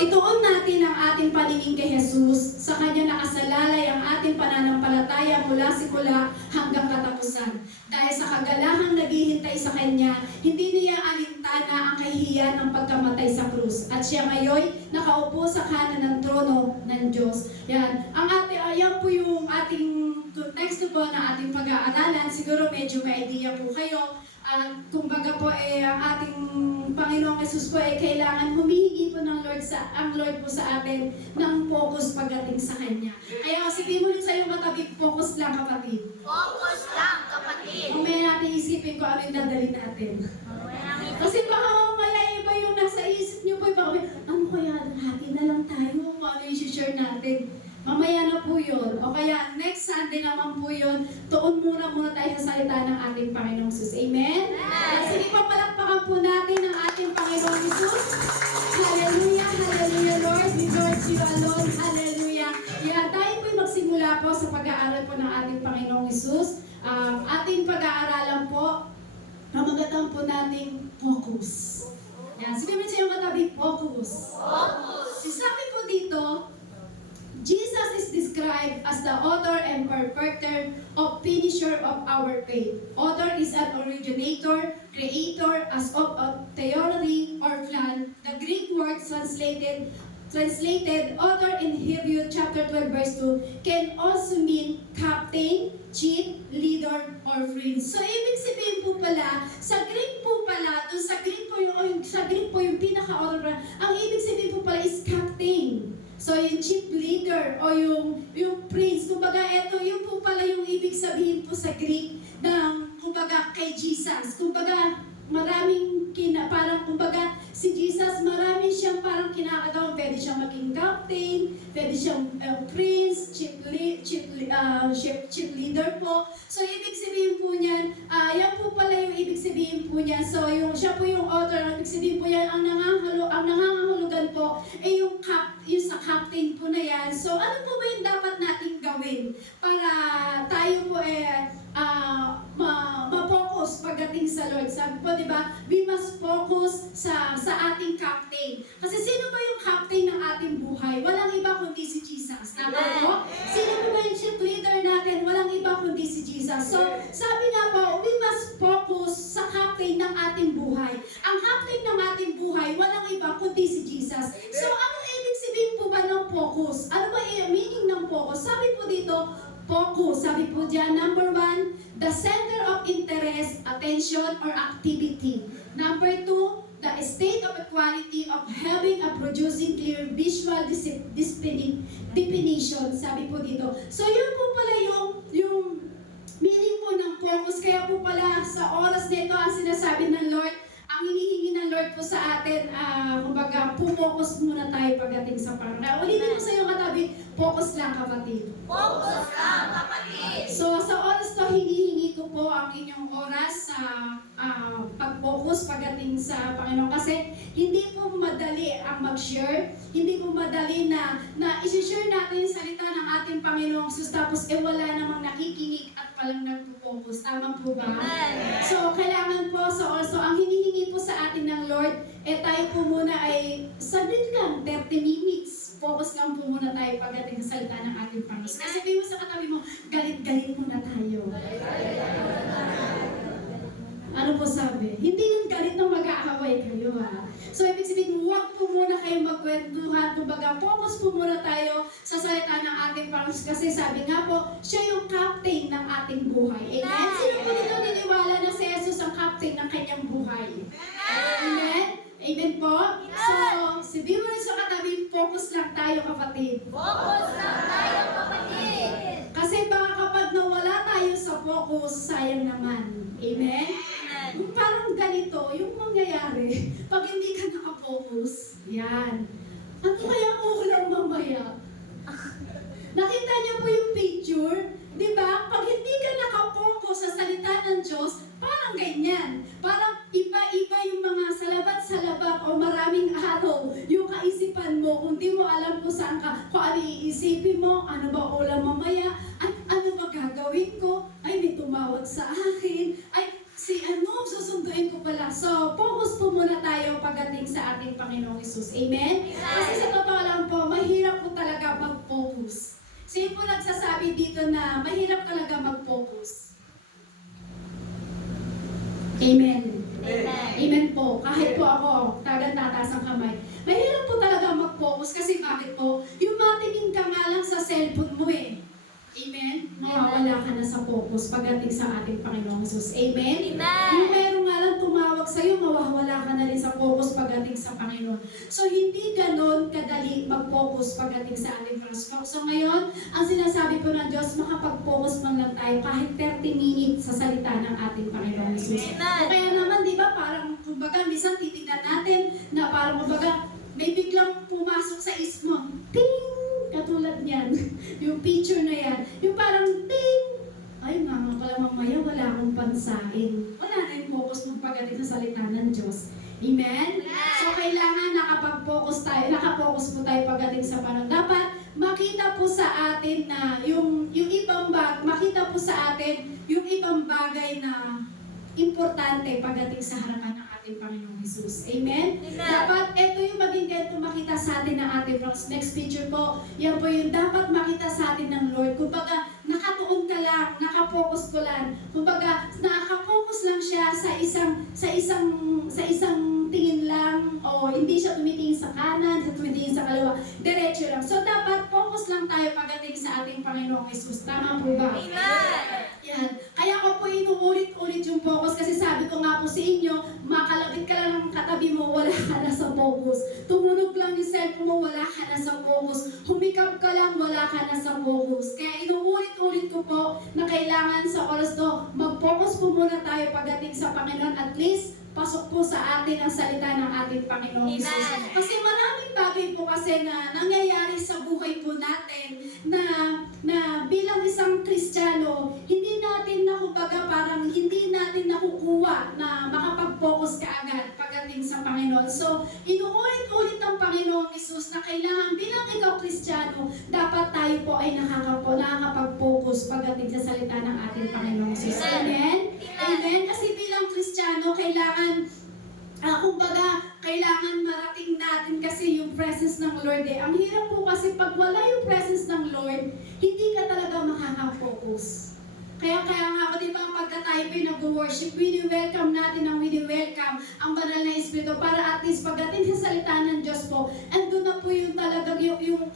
Ituon natin ang ating paningin kay Jesus. Sa Kanya nakasalalay ang ating pananampalataya mula simula hanggang katapusan. Dahil sa kagalahang naghihintay sa Kanya, hindi niya alintana ang kahihiyan ng pagkamatay sa krus. At siya ngayon nakaupo sa kanan ng trono ng Diyos. Yan. Ayan po yung ating konteksto po na ating pag-aaralan. Siguro medyo may idea po kayo. Kumbaga po ang ating Panginoong Jesus po kailangan humihingi po ng ang Lord po sa atin ng focus pagdating sa Kanya. Kaya sabihin mo rin sa iyo matabi, focus lang kapatid. Focus lang, kapatid. Kung may natin isipin ko ano yung dadalhin natin. Kasi baka mamaya iba yung nasa isip niyo po, ano kaya, hati na lang tayo, ano yung share natin. Mamaya na po yun. O kaya, next Sunday naman po yun, tuon muna tayo sa salita ng ating Panginoong Jesus. Amen? Amen. Sige pa, palakpakan po natin ang ating Panginoong Jesus. Hallelujah, hallelujah, Lord. We worship you alone. Hallelujah. Yan, tayo po'y magsimula po sa pag-aaral po ng ating Panginoong Jesus. Ating pag-aaralan po, namagatan po nating focus. Yan, sabihin mo sa iyo katabi, focus. Focus. Sabi po dito, Jesus is described as the author and perfecter of finisher of our faith. Author is an originator, creator, as of a theory or plan. The Greek word translated author in Hebrew chapter 12 verse 2 can also mean captain, chief, leader, or friend. So ibig sabihin po pala, sa Greek po yung pinaka-author, ang ibig sabihin po pala is captain. So yung chief leader o yung prince, kumbaga ito yung po pala yung ibig sabihin po sa Greek ng kumbaga kay Jesus. Kumbaga maraming parang kumbaga si Jesus marami siyang parang kinakagawa. Pwede siyang maging captain, pwede siyang prince, chief leader po. So ibig sabihin po niyan, yan po pala yung ibig sabihin po niyan. So siya po yung author, ang ibig sabihin po yan, ang nangangahulugan po ay yung sa captain po na yan. So ano po ba yung dapat nating gawin para tayo po ma-focus pagdating sa Lord? Sabi po, di ba, we must focus sa ating captain. Kasi sino ba yung captain ng ating buhay? Walang iba kundi si Jesus. Tama po? Sino po ba yung chief leader natin? Walang iba kundi si Jesus. So, sabi nga po, we must focus sa captain ng ating buhay. Ang captain ng ating buhay, walang iba kundi si Jesus. So, ano ibig sabihin po ba ng focus? Ano ba yung meaning ng focus? Sabi po dito, focus. Sabi po dyan, number 1, the center of interest, attention, or activity. Number 2, the state of equality of having a producing clear visual definition. Sabi po dito. So yun po pala yung meaning po ng focus. Kaya po pala sa oras nito ang sinasabi ng Lord, ang hinihingi ng Lord po sa atin, kumbaga, focus muna tayo pagdating sa Panginoon. Ulitin mo sa iyong katabi, focus lang kapatid. Focus lang, kapatid. So sa oras to, hinihingi ko po ang inyong oras sa pag-focus pagdating sa Panginoon. Kasi hindi po madali ang mag-share, hindi po madali na isi-share natin yung salita ng ating Panginoong Jesus, tapos wala namang nakikinig at palang nagpo-focus. Tama po ba? So kailangan po sa oras to, ang hinihingi po sa atin ng Lord, tayo po muna ay saglit lang, 30 minutes. Focus lang po muna tayo pagdating sa salita ng ating Panginoon. Kasi sabihin mo sa katabi mo, galit-galit muna tayo. Ano po sabi? Hindi yung galit na mag-aaway kayo So ibig sabihin, huwag po muna kayo magkwentuhan. Kumbaga, focus po muna tayo sa salita ng ating Panginoon. Kasi sabi nga po, siya yung captain ng ating buhay. Amen? Sino po dito niniwala na si Jesus ang captain ng kanyang buhay? Amen? Amen po? So, sabihin mo rin sa katabi, focus lang tayo kapatid. Focus lang tayo, kapatid. Kasi baka kapag nawala tayo sa focus, sayang naman. Amen? Yung parang ganito, yung mangyayari, pag hindi ka nakafocus, yan. Ano kaya ulam mamaya? Nakita niyo po yung picture? Di ba? Pag hindi ka nakafocus sa salita ng Diyos, parang ganyan. Parang iba-iba yung mga salabat-salabak o maraming araw yung kaisipan mo. Kung di mo alam kung saan ka, kung ano iisipin mo, ano ba ulam mamaya, at ano ba gagawin ko, ay may tumawag sa akin, ay susunduin ko pala. So, focus po muna tayo pagdating sa ating Panginoong Jesus. Amen? Kasi sa dito na mahirap talaga mag-focus? Amen. Amen. Amen po. Kahit po ako, tagang tataas ang kamay. Mahirap po talaga mag-focus kasi bakit po? Yung matingin ka nga lang sa cellphone mo eh. Amen? Mawawala ka na sa focus pagdating sa ating Panginoong Jesus. Amen? Amen. Yung meron nga lang tumawag sa'yo, mawawala ka na rin sa focus pagdating sa Panginoon. So, hindi ganon kadali mag-focus pagdating sa ating Panginoon. So, ngayon, ang sinasabi po ng Diyos, makapag-focus man lang tayo kahit 30 minutes sa salita ng ating Panginoong Jesus. Amen. Kaya naman, di ba, parang, kumbaga, minsan titignan natin na parang, kumbaga, may biglang pumasok sa ismo. Ting! Katulad niyan. Yung picture na yan. Yung parang ting! Ay, nga pala mamaya wala akong pansain. Wala na yung focus mong pagdating sa salita ng Diyos. Amen? So, kailangan nakapag-focus tayo, nakapokus po tayo pagdating sa panahon. Dapat makita po sa atin na yung ibang makita po sa atin yung ibang bagay na importante pagdating sa harapan ng ating Panginoong Jesus. Amen? Amen. Dapat ito yung maging ganito makita sa atin ng ating Lord. Next picture po, yan po yung dapat makita sa atin ng Lord. Kumbaga, nakatuon ka lang, nakapokus ko lang. Kumbaga, nakapokus lang siya sa isang tingin lang, o hindi siya tumitingin sa kanan, hindi tumitingin sa kaliwa, diretso lang. So, dapat focus lang tayo pagdating sa ating Panginoong Jesus. Tama po ba? Amen. Yan. Kaya ko po inuulit-ulit yung focus kasi sabi ko nga po sa inyo, makalapit ka lang ng katabi mo, wala ka na sa focus. Tumunog lang yung cellphone mo, wala ka na sa focus. Humikap ka lang, wala ka na sa focus. Kaya inuulit-ulit ko po na kailangan sa oras to, mag-focus po muna tayo pagdating sa Panginoon. At least, pasok po sa atin ang salita ng ating Panginoong Amen. Jesus. Kasi maraming bagay po kasi na nangyayari sa buhay po natin na bilang isang Kristiyano, hindi natin na kumbaga parang hindi natin nakukuha na makapag-focus ka agad pagdating sa Panginoon. So, inuulit-ulit ng Panginoong Jesus na kailangan bilang ikaw Kristiyano, dapat tayo po ay nakakapag-focus pagdating sa salita ng ating Panginoong Jesus. Amen? Amen? Kasi bilang Kristiyano, kailangan kailangan marating natin kasi yung presence ng Lord eh. Ang hirap po kasi pag wala yung presence ng Lord, hindi ka talaga makaka-focus. Kaya nga ako, di ba, pagka tayo po nag-worship, welcome natin ang welcome ang banal na Espiritu para at least pagdating sa salita ng Diyos po, andun na po yung talagang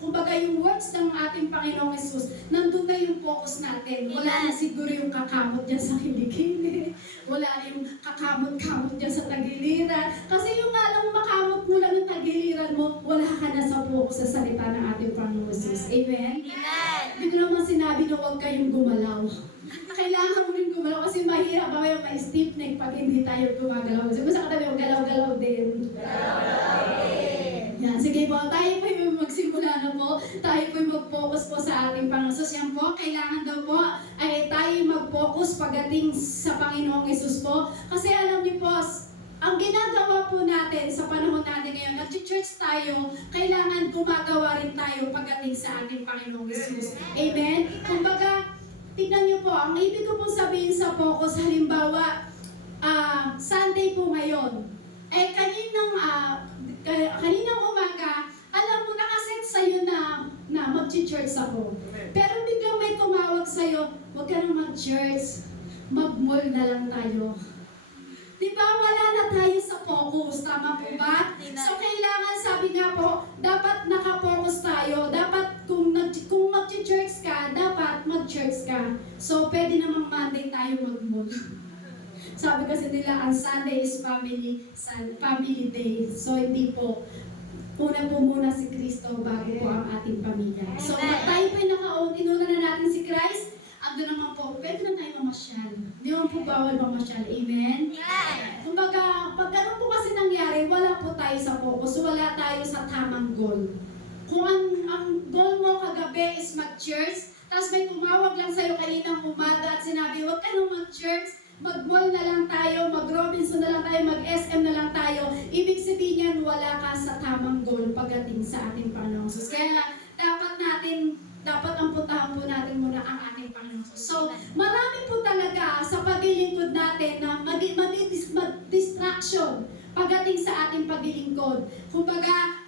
kumbaga yung words ng ating Panginoong Jesus, nandun na yung focus natin. Wala na siguro yung kakamot dyan sa kilikili, wala na yung kakamot-kamot dyan sa tagiliran. Kasi yung nga lang makamot mo lang yung tagiliran mo, wala ka na sa focus sa salita ng ating Panginoong Jesus. Amen? Amen. Hindi ko naman sinabi na huwag kayong gumalaw. Kailangan mo rin gumalaw kasi mahirap ba may stiff neck pag hindi tayo gumagalaw. Kasi sa katabi mo, galaw-galaw din. Yan, sige po, tayo po yung magsimula na po. Tayo po yung mag-focus po sa ating Panginoon. So, yan po, kailangan daw po ay tayo mag-focus pagdating sa Panginoong Jesus po. Kasi alam niyo po, ang ginagawa po natin sa panahon natin ngayon, nag-church tayo, kailangan gumagawa rin tayo pagdating sa ating Panginoong Jesus. Amen? Kumbaga, tignan niyo po, ang ibig ko pong sabihin sa focus, halimbawa, Sunday po ngayon, kaninang umaga, alam mo, nakaset sa'yo na mag-church ako. Pero biglang may tumawag sa'yo, huwag ka nang mag-church, mag-mall na lang tayo. Diba, wala na tayo sa focus, tama po ba? So, kailangan, sabi nga po, dapat nakapokus tayo. Dapat, kung mag-church ka, dapat mag-church ka. So, pwede namang Monday tayo mag-mall. Sabi kasi nila, ang Sunday is family day. So, hindi po. Una po muna si Kristo bago po ang ating pamilya. So, tayo po naka-own, inuna na natin si Christ. Ando naman po, pwede na tayo mamasyal. Hindi naman po bawal mamasyal. Amen? Kumbaga, pag ganun po kasi nangyari, wala po tayo sa focus, wala tayo sa tamang goal. Kung ang goal mo kagabi is mag-church, tapos may tumawag lang sa'yo kaninang umaga at sinabi, huwag ka nang mag-church, mag-mall na lang tayo, mag-Robinson na lang tayo, mag-SM na lang tayo. Ibig sabihin yan, wala ka sa tamang goal pagdating sa ating Panginoong Jesus. Kaya dapat ang puntahan po natin muna ang ating Panginoon. So, marami po talaga sa paglilingkod natin na distraction pagdating sa ating paglilingkod. Kumbaga,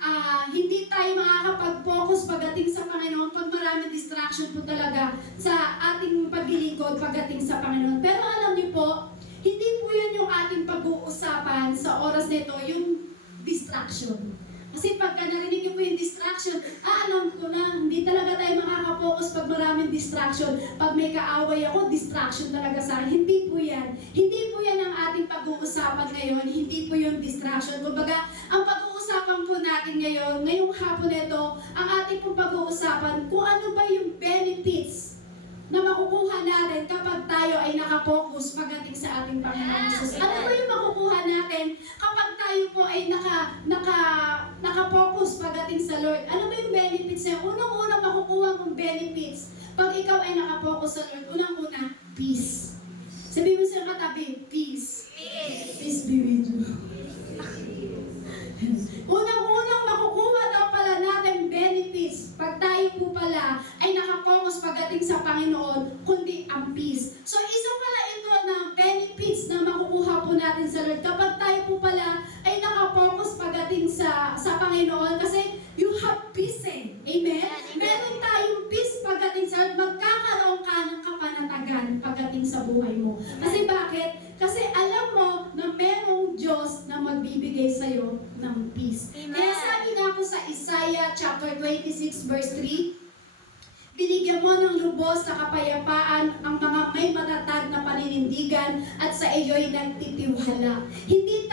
hindi tayo makakapag-focus pagdating sa Panginoon pag maraming distraction. distraction po talaga sa ating paglilingkod pagdating sa Panginoon. Pero alam niyo po, hindi po yan yung ating pag-uusapan sa oras nito, yung distraction. Kasi pagka narinig niyo po yung distraction, alam ko na, hindi talaga tayo makaka-focus pag maraming distraction. Pag may kaaway ako, distraction talaga sa akin. Hindi po yan. Hindi po yan ang ating pag-uusapan ngayon. Hindi po yung distraction. Kumbaga, ang pag-uusapan po natin ngayon, ngayong hapon nito, ang ating pong pag-uusapan, kung ano ba yung benefits na makukuha natin kapag tayo ay nakapokus pagdating sa ating Panginoon Jesus. Ano ba yung makukuha natin kapag tayo po ay nakapokus pagdating sa Lord? Ano ba yung benefits niya? Unang-unang makukuha mong benefits pag ikaw ay nakapokus sa Lord. Unang-una, peace. Sabi mo sa katabi, peace. Peace be with you. Unang-unang makukuha daw pala natin benefits pag tayo po pala ay nakapokus pagdating sa Panginoon, kundi ang peace. So isa pala ito ng benefits na makukuha po natin sa Lord kapag tayo po pala ay nakapokus pagdating sa Panginoon, kasi you have peace eh. Amen? Meron tayong peace pagdating sa Lord, magkakaroon ka ng kapanatagan pagdating sa buhay mo. Kasi bakit? Kasi alam mo na merong Diyos na magbibigay sa'yo ng peace. Kaya sabi nga po sa Isaiah chapter 26 verse 3, binigyan mo ng lubos na kapayapaan ang mga may matatag na paninindigan at sa iyo'y nagtitiwala. Hindi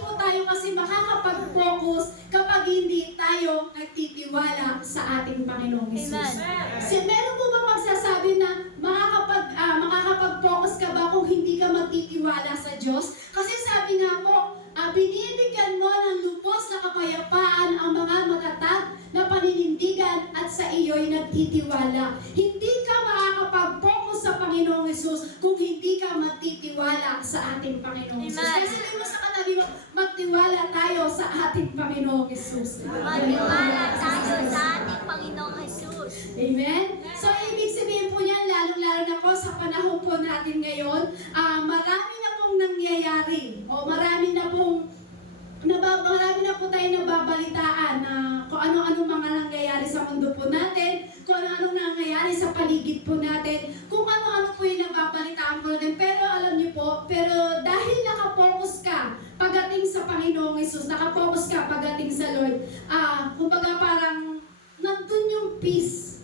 po tayo kasi makakapag-focus kapag hindi tayo nagtitiwala sa ating Panginoong Hesus. Meron po ba magsasabi na makakapag-focus ka ba kung hindi ka magtitiwala sa Diyos? Kasi sabi nga po, binibigyan mo ng lubos na kapayapaan ang mga matatag na paninindigan at sa iyo'y nagtitiwala. Hindi ka makakapag-focus sa Panginoong Hesus kung hindi ka magtitiwala sa ating Panginoong Hesus. Kaya sabi mo sa katabi mo, magtiwala tayo sa ating Panginoong Hesus. Magtiwala tayo sa ating Panginoong Jesus. Amen? So, ibig sabihin po niyan, lalong-lalo na po sa panahon po natin ngayon, marami na pong nangyayari, o marami na po tayo nababalitaan na kung ano-ano mga nangyayari sa mundo po natin, kung ano-ano nangyayari sa paligid po natin, kung ano-ano po yung nababalitaan po natin. Pero alam niyo po, dahil nakapokus ka pagdating sa Panginoong Hesus, nakapokus ka pagdating sa Lord, kumbaga parang nandun yung peace.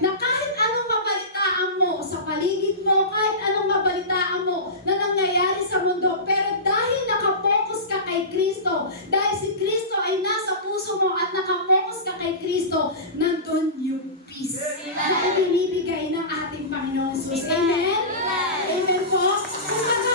Na kahit anong mabalitaan mo sa paligid mo, kahit anong mabalitaan mo na nangyayari sa mundo, pero dahil nakapokus ka kay Kristo, dahil si Kristo ay nasa puso mo at nakapokus ka kay Kristo, nandun yung peace na ibinibigay ng ating Panginoong Jesus. Amen? Amen po? Kumbaga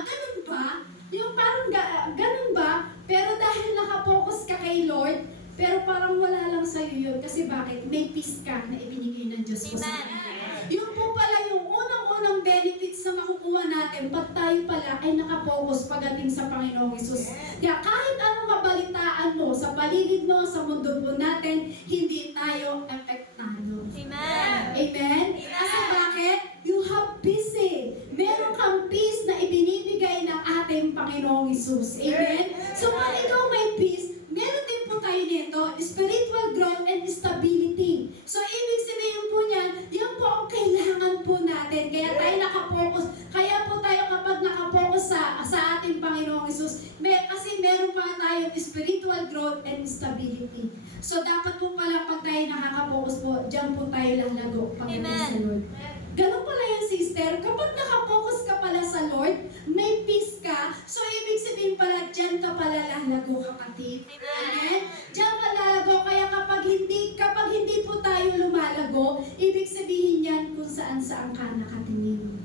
ganun ba? Yung parang ganun ba? Pero dahil nakapokus ka kay Lord, pero parang wala lang sa'yo yun. Kasi bakit? May peace ka na ibinigay ng Diyos po sa atin. Yun po pala yung unang-unang benefits na makukuha natin pag tayo pala ay nakapokus pagdating sa Panginoong Hesus. Kaya kahit anong mabalitaan mo sa paligid mo, sa mundo po natin, hindi tayo apektado. Amen. Amen? Kasi bakit? You have peace eh. Meron kang peace na ibinibigay ng ating Panginoong Hesus. Amen? So kung ikaw may peace, meron din po tayo nito, spiritual growth and stability. So ibig sabihin po niyan, yan po ang kailangan po natin. Kaya tayo nakapokus. Kaya po tayo kapag nakapokus sa ating Panginoong Hesus, kasi meron pa tayong spiritual growth and stability. So dapat po pala pag tayo nakakapokus po, dyan po tayo lalago pagdating sa Lord. Ganun pala yung sister, kapag nakapokus ka pala sa Lord, may peace ka, so ibig sabihin pala, dyan ka pala lalago, kapatid. Amen? Dyan ka lalago, kaya kapag hindi po tayo lumalago, ibig sabihin yan kung saan-saan ka nakatingin.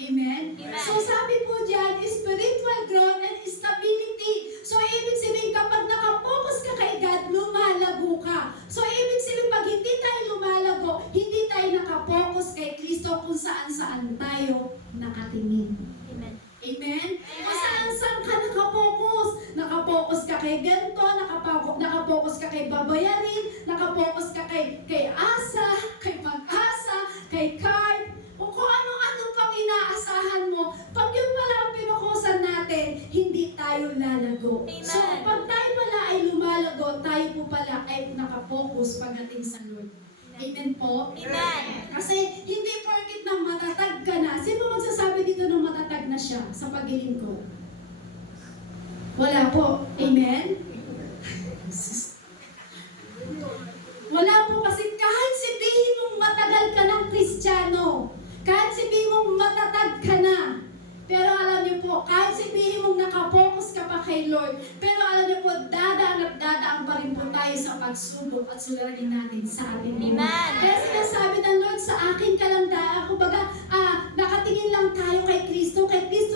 Amen? So sabi po dyan, spiritual growth and stability. So ibig sabihin, kapag nakapokus ka kay God, lumalago ka. So ibig sabihin, pag hindi tayo lumalago, hindi tayo nakapokus kay Kristo kung saan-saan tayo nakatingin. Amen. Amen? Kung saan-saan ka nakapokus. Nakapokus ka kay ganito, nakapokus ka kay babayarin, nakapokus ka kay Asa, kay Pag-asa, kay Card, o kung ano-ano pang inaasahan mo. Pag yun pala ang pinukusan natin, hindi tayo lalago. lumalago. Amen. So, pag tayo pala ay lumalago, tayo po pala ay nakapokus pagdating sa Lord. Amen po? Amen. Kasi hindi porket na matatag ka na. Sino magsasabi dito na matatag na siya sa pagiging ko? Wala po. Amen? Wala po kasi kahit sabihin mong matagal ka ng Kristiyano, kahit sabihin mong matatag ka na, pero alam niyo po, kahit sabihin mong nakapokus ka pa kay Lord, pero alam niyo po, dadaan at dadaan pa rin po tayo sa pagsubok at suliranin natin sa ating buhay. Amen. Kaya sinasabi ng Lord, sa akin ka lang daan. Kumbaga, nakatingin lang tayo kay Kristo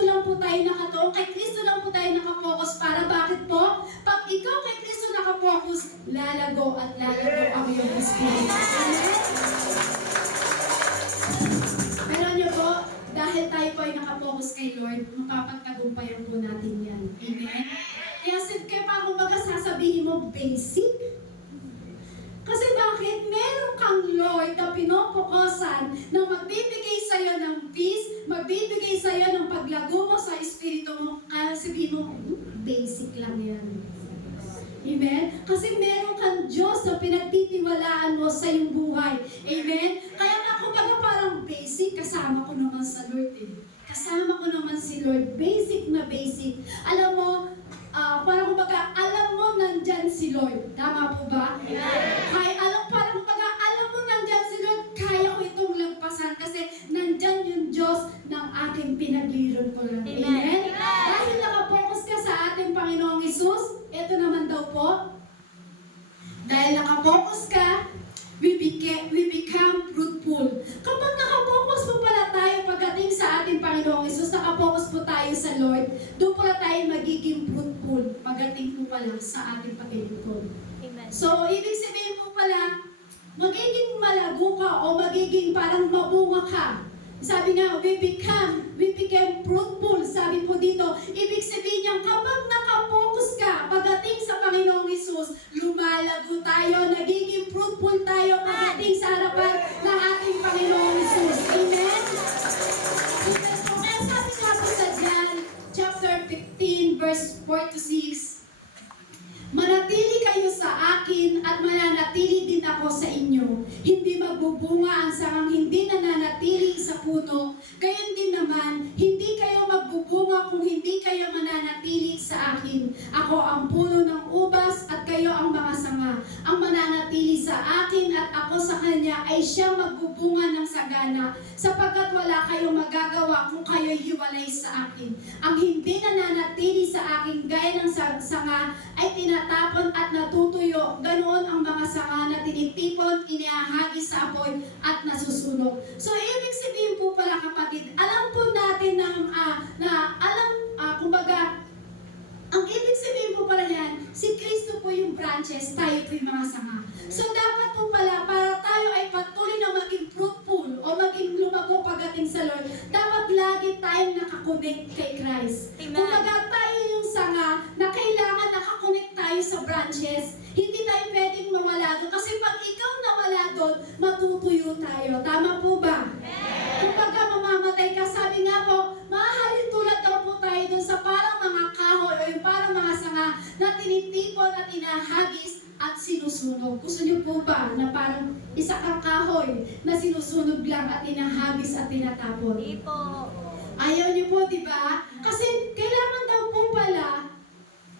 lang po tayo nakatuon, kay Kristo lang po tayo nakapokus. Para bakit po? Pag ikaw kay Kristo nakapokus, lalago at lalago ang iyong espiritu. Amen? Pero niyo po, dahil tayo po ay nakapokus kay Lord, mapapagtagumpayan po natin yan. Amen? Kaya pa kumbaga sasabihin mo, basic? Kasi bakit meron kang Lord na pinopokusan na magbibigay sa'yo ng peace, magbibigay sa'yo ng paglago mo sa espiritu mo, kaya sabihin mo, basic lang yan. Amen? Kasi meron kang Diyos na pinagtitiwalaan mo sa iyong buhay. Amen? Kaya nga kumbaga parang basic, kasama ko naman sa Lord eh. Kasama ko naman si Lord. Basic na basic. Alam mo, parang kumbaga, alam mo nandyan si Lord. Tama po ba? Parang kumbaga, alam mo nandyan si Lord, kaya ko itong lagpasan kasi nandyan yung Diyos ng aking pinaglilingkuran. Amen? Amen. Dahil nakapokus ka sa ating Panginoong Hesus, ito naman daw po, dahil nakapokus ka, we become fruitful. Kapag nakapokus po pala tayo pagdating sa ating Panginoong Hesus, nakapokus po tayo sa Lord, doon pala tayo magiging fruitful pagdating po pala sa ating paglilingkod. Amen. So, ibig sabihin po pala, magiging malago ka o magiging parang mabunga ka. Sabi nga, we became fruitful. Sabi po dito, ibig sabihin niya, kapag nakapokus ka, pagdating sa Panginoong Hesus, lumalago tayo, nagiging fruitful tayo pagdating sa harapan ng ating Panginoong Hesus. Amen? Amen po. Kaya sabi nga po sa John, chapter 15, verse 4 to 6, manatili kayo sa akin at mananatili din ako sa inyo. Hindi magbubunga ang sangang hindi nananatili sa puno. Gayon din naman, hindi kayo magbubunga kung hindi kayo mananatili sa akin. Ako ang puno ng ubas at kayo ang mga sanga. Ang mananatili sa akin at ako sa kanya ay siyang magbubunga ng sagana, sapagkat wala kayong magagawa kung kayo hiwalay sa akin. Ang hindi nananatili sa akin gaya ng sanga ay tinatapon at natutuyo. Ganoon ang mga sanga na tinitipon, inihahagis sa apoy at nasusunog. So, ibig sabihin po pala kapatid, alam po natin kumbaga, ang ibig sabihin po pala yan, si Kristo po yung branches, tayo po yung mga sanga. So, dapat po pala, para tayo ay patuloy na maging fruitful o maging lumago pagdating sa Lord, dapat lagi tayong nakakonect kay Christ. Amen. Kumbaga, tayo yung sanga na kailangan nakakonect tayo sa branches. Hindi tayo pwedeng mawala doon. Kasi pag ikaw nawala doon, matutuyo tayo. Tama po ba? Kumbaga, mamamatay ka. Sabi nga po, maaaring tulad daw po tayo doon sa parang mga kahoy o yung parang mga sanga na tinitipon at inahagis at sinusunog. Gusto niyo po ba na parang isa kang kahoy na sinusunog lang at inahagis at tinatapon? Hindi po. Ayaw niyo po, di ba? Kasi kailangan daw po pala,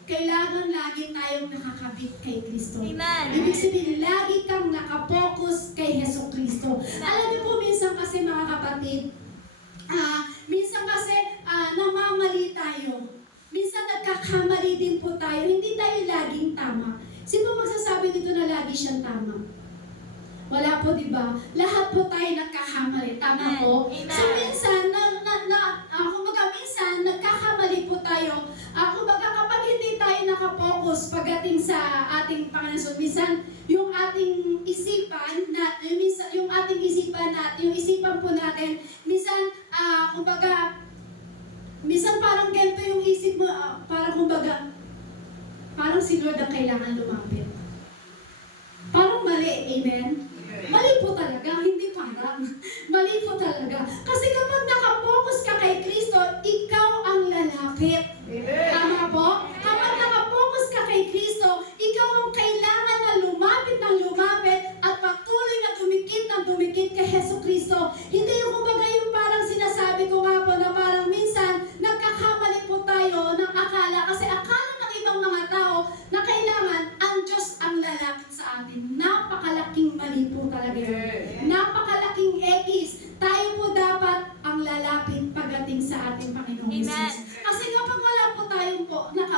kailangan lagi tayong nakakabit kay Kristo. Amen. Ibig sabihin, lagi kang nakapokus kay Hesus Kristo. Alam niyo po, minsan kasi mga kapatid, minsan kasi namamali tayo. Minsan nagkakamali din po tayo. Hindi tayo laging tama. Sino magsasabi dito na lagi siyang tama? Wala po, di ba? Lahat po tayo nagkakamali. Tama po? Amen. So minsan, kumbaga minsan, nagkakamali po tayo. Kumbaga kapag hindi tayo nakapokus pagdating sa ating Panginoon, minsan yung ating isipan yung isipan po natin, minsan, kumbaga, minsan parang ganito yung isip mo, parang kumbaga, parang si Lord ang kailangan lumapit. Parang mali, amen? Mali po talaga, hindi parang. Mali po talaga. Kasi kapag nakapokus ka kay Kristo, ikaw ang lalapit. Tama po? Kapag Panginoong Amen. Jesus. Kasi kapag wala po tayong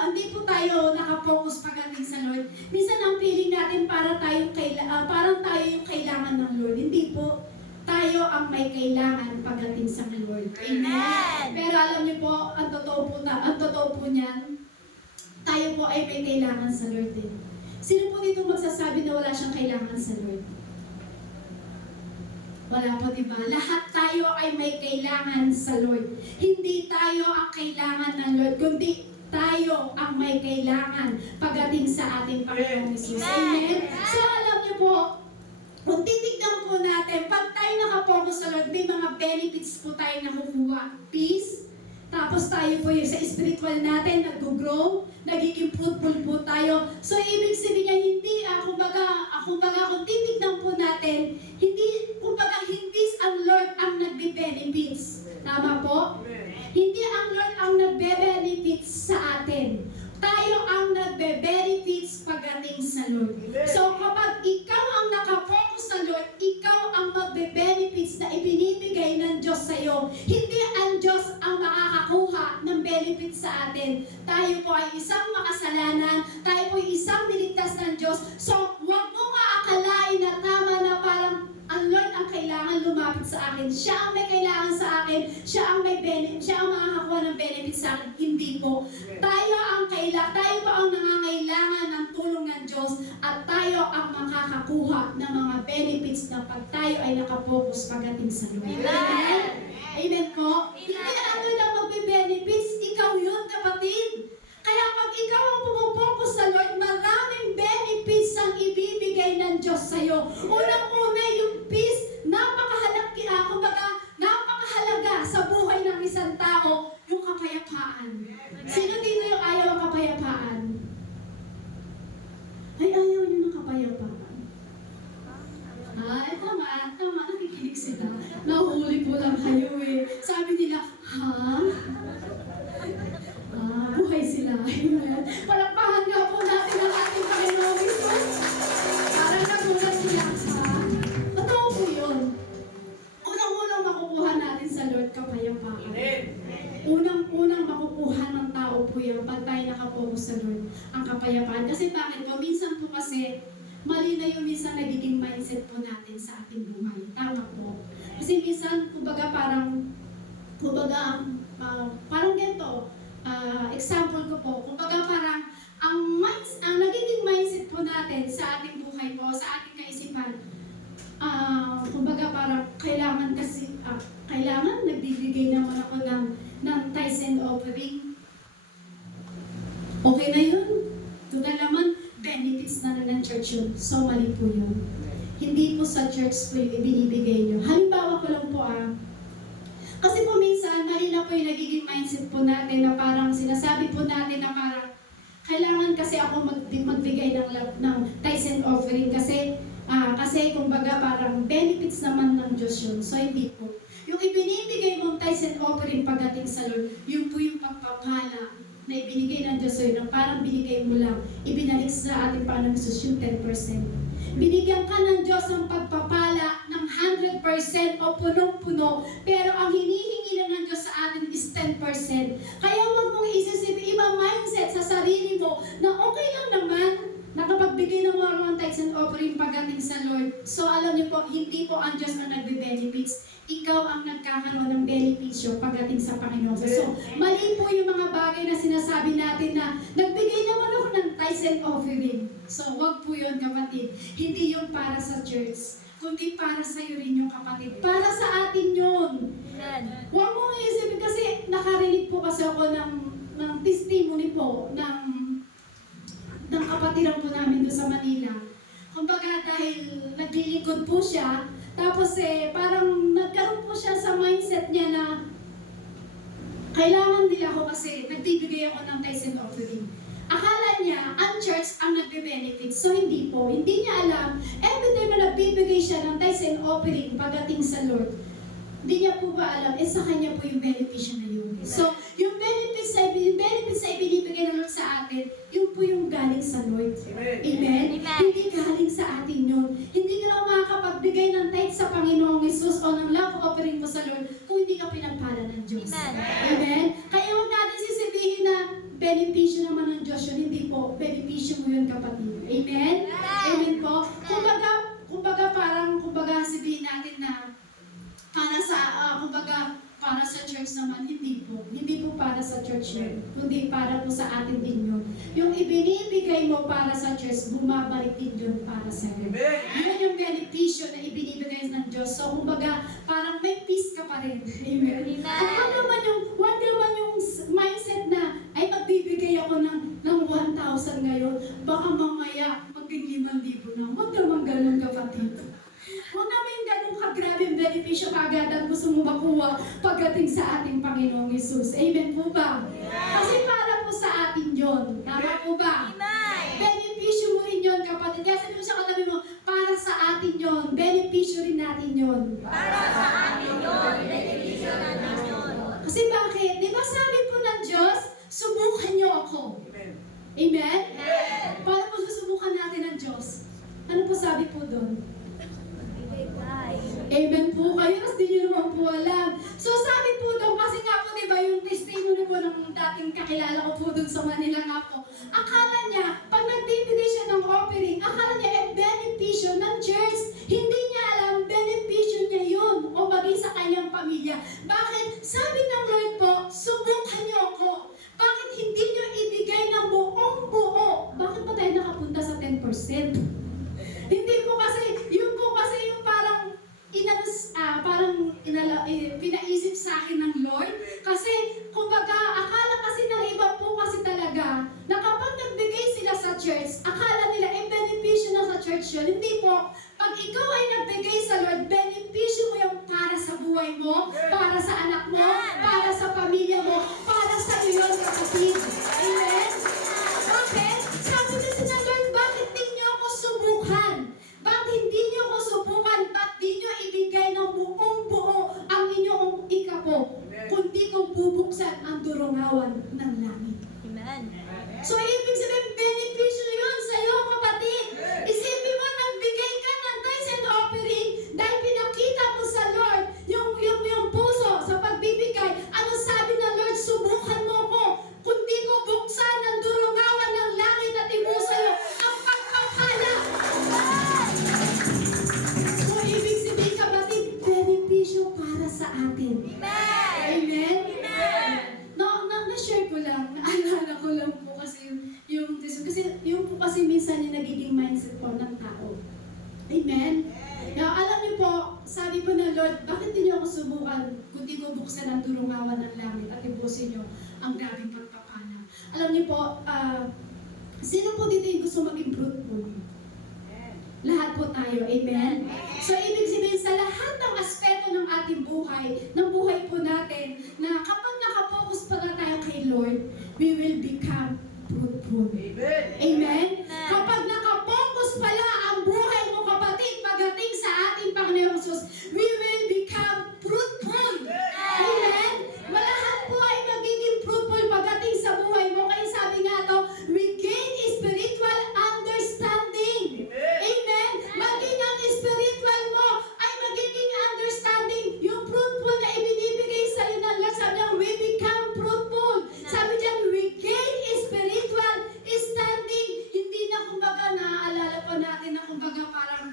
hindi po tayo nakapokus pagdating sa Lord, minsan ang feeling natin parang tayo yung kailangan ng Lord. Hindi po. Tayo ang may kailangan pagdating sa Lord. Amen. Amen. Pero alam niyo po, ang totoo po niyan, tayo po ay may kailangan sa Lord din. Sino po dito magsasabi na wala siyang kailangan sa Lord? Wala po, diba? Lahat tayo ay may kailangan sa Lord. Hindi tayo ang kailangan ng Lord, kundi tayo ang may kailangan pagdating sa ating Panginoong Jesus. Amen? So alam niyo po, kung titignan po natin, pag tayo nakapokus sa Lord, may mga benefits po tayo nakukuha. Peace. Tapos tayo po yung sa spiritual natin, nag-grow, nagiging fruitful po tayo. So, ibig sabihin niya, hindi, kumbaga, kung titignan po natin, hindi ang Lord ang nagbe-benefits. Tama po? Hindi ang Lord ang nagbe-benefits sa atin. Tayo ang nagbe-benefits pagdating sa Lord. So kapag ikaw ang nakapokus sa Lord, ikaw ang magbe-benefits na ibinibigay ng Diyos sa iyo. Hindi ang Diyos ang makakakuha ng benefits sa atin. Tayo po ay isang makasalanan, tayo po ay isang niligtas ng Diyos. So huwag mo nga akalain na tama na parang ang Lord ang kailangan lumapit sa akin. Siya ang may kailangan sa akin. Siya ang makakakuha ng benefits sa akin. Hindi po. Tayo po ang nangangailangan ng tulong ng Diyos at tayo ang makakakuha ng mga benefits na pag tayo ay nakapokus pagdating sa Lord. Amen? Amen po? Hindi ang Lord ang magbe-benefits. Ikaw yun, kapatid. Kaya pag ikaw ang pumupokus sa Lord, maraming benefits ang ibibigay ng Diyos sa iyo. Unang-una, yung peace, napakahalaga sa buhay ng isang tao, yung kapayapaan. Sino dito yung ayaw ang kapayapaan? Ay, ayaw nyo ng kapayapaan. Ay, tama, nakikinig sila. Nahuli po lang kayo eh. Sabi nila, ha? Buhay sila. Amen. Palakpahan nga po natin ang ating Panginoon Jesus. Parang nagulat sila. Totoo po yun. Unang-unang makukuha natin sa Lord kapayapaan. Unang-unang makukuha ng tao po yun pag tayo nakapokus sa Lord ang kapayapaan. Kasi bakit po? Minsan po kasi mali na yung minsan nagiging mindset po natin sa ating buhay. Tama po. Kasi minsan, parang ganito. Example ko po, parang ang nagiging mindset po natin sa ating buhay po, sa ating kaisipan, parang kailangan nagbibigay naman ako ng tithes and offering. Okay na yun. Tugal naman, benefits na ng church yun. So, mali po yun. Hindi po sa church po yung ibinibigay nyo. Halimbawa ko lang po kasi po minsan, mali na po yung nagiging mindset po natin na parang sinasabi po natin na parang kailangan kasi ako magbigay ng tithes and offering kasi parang benefits naman ng Diyos yun. So hindi po. Yung ibinibigay mong tithes and offering pagdating sa Lord, yun po yung pagpapala na ibinigay ng Diyos sa'yo na parang binigay mo lang, ibinalik sa ating Panginoong Jesus yung 10%. Binigyan ka ng Diyos ng pagpapala ng 100% o punong-puno, pero ang hinihingi lang ng Diyos sa atin is 10%. Kaya huwag mong isisipin, ibang mindset sa sarili mo na okay lang naman nakapagbigay ng mga tithes and offering pagdating sa Lord. So alam niyo po, hindi po ang Diyos ang nagbe-benefits. Ikaw ang nagkakaroon ng benepisyo pagdating sa Panginoon. So, mali po yung mga bagay na sinasabi natin na nagbigay naman ako ng tithes and offering. So, wag po yun, kapatid. Hindi yung para sa church, kundi para sa iyo rin yung kapatid. Para sa atin yun. Huwag mo isipin kasi nakarinig po kasi ako ng testimony po ng kapatiran po namin doon sa Manila. Kumbaga dahil naglilingkod po siya, tapos parang nagkaroon po siya sa mindset niya na kailangan nila ako kasi nagbibigay ako ng tithes and offering. Akala niya, ang church ang nagbe-benefit. So hindi po. Hindi niya alam, every time na nagbibigay siya ng tithes and offering pagdating sa Lord, hindi niya po ba alam, sa kanya po yung beneficio na yun. So, yung benefits na ibinibigay ng Lord sa atin, yun po yung galing sa Lord. Amen? Hindi galing sa atin yun. Hindi ka lang makakapagbigay ng tithes sa Panginoong Jesus o ng love offering mo sa Lord kung hindi ka pinagpala ng Diyos. Amen? benepisyo naman ng Diyos yun, hindi po, benepisyo mo yun kapatid. Amen? Amen po. Kumbaga parang sabihin natin na para sa church naman, hindi po. Hindi po para sa church yun. Kundi para po sa atin din yun. Yung ibinibigay mo para sa church, bumabalik din yun para sa iyo. Yun yung benepisyo na ibinibigay ng Diyos. So, kumbaga, parang may peace ka pa rin. Amen. At wag naman yung mindset na, ay magbibigay ako ng 1,000 ngayon, baka mamaya maging 5,000 na. Huwag naman ganun kapatid. Huwag namin ganun kagrabe yung benepisyo kagad at gusto mo makuha pagdating sa ating Panginoong Hesus. Amen po ba? Kasi para po sa atin yun. Tama po ba? Benepisyo mo rin yun kapatid. Kaya sabi mo sa katabi mo, para sa atin yun. Benepisyo rin natin yun. Para sa atin yun, benepisyo natin yun. Kasi bakit? Di ba sabi po ng Diyos, subukan niyo ako. Amen? Paano po susubukan natin ng Diyos? Ano po sabi po doon? Amen po kayo, kasi di nyo naman po alam. So sabi po doon, kasi nga po diba yung testimony po ng dating kakilala ko po doon sa Manila nga po. Akala niya, pag nagbibigay siya ng offering, akala niya benepisyo ng church. Hindi niya alam, benepisyo niya yun o maging sa kanyang pamilya. Bakit? Sabi ng Lord po, subukan niyo ako. Bakit hindi niyo ibigay ng buong buo? Bakit pa tayo nakapunta sa 10%? Hindi po kasi, yung pinaisip sa akin ng Lord. Kasi, kumbaga, akala kasi ng iba po kasi talaga, na kapag nagbigay sila sa church, akala nila, benepisyo na sa church yun. Hindi po. Pag ikaw ay nagbigay sa Lord, benepisyo mo yung para sa buhay mo, para sa anak mo, para sa pamilya mo, para sa iyo yun, kapatid. Amen? Bakit? Sabi kasi ng Lord, bakit di niyo ako subukan? Bakit hindi niyo ako subukan? Bakit di niyo ibigay ng buong buo ang inyong ikapo? Kundi kung bubuksan ang durungawan ng langit. Amen. So, ibig sabihin, benepisyo yun sa iyo, kapatid. Isipin mo, nagbigay ka ng tithes and offering dahil pinakita mo sa Lord yung puso sa pagbibigay. Ano sabi ng Lord? Subukan mo ko. Kundi ko buksan ang durungawan ng langit at ibuo sa iyo ang pagpapala. So, ibig sabihin, kapatid, benepisyo para sa atin. Amen? Na-share ko lang, naalala ko lang po kasi yung po kasi minsan yung nagiging mindset po ng tao. Amen? Now, alam niyo po, sabi po ng Lord, bakit di niyo ako subukan kundi ko buksan ang durungawan ng langit at ibusin niyo ang grabing pagpapala. Alam niyo po, sino po dito yung gusto maging fruitful? Lahat po tayo. Amen? So, ibig sabihin sa lahat ng aspeto ng ating buhay, ng buhay po natin, na kapag nakapokus pala tayo kay Lord, we will become fruitful. Amen? Kapag nakapokus pala ang buhay mo, kapatid, pagdating sa ating Panginoong Jesus, we will become fruitful. Amen? Lahat po ay magiging fruitful pagdating sa buhay mo. Kaya sabi nga to, we gain spiritual understanding. Amen? Maging ang spiritual mo ay magiging understanding. Yung fruitful na ibinibigay sa iyo ng Lord, sabi niya, we become fruitful. Sabi niya, we gain spiritual standing. Hindi na kumbaga naaalala pa natin na kumbaga parang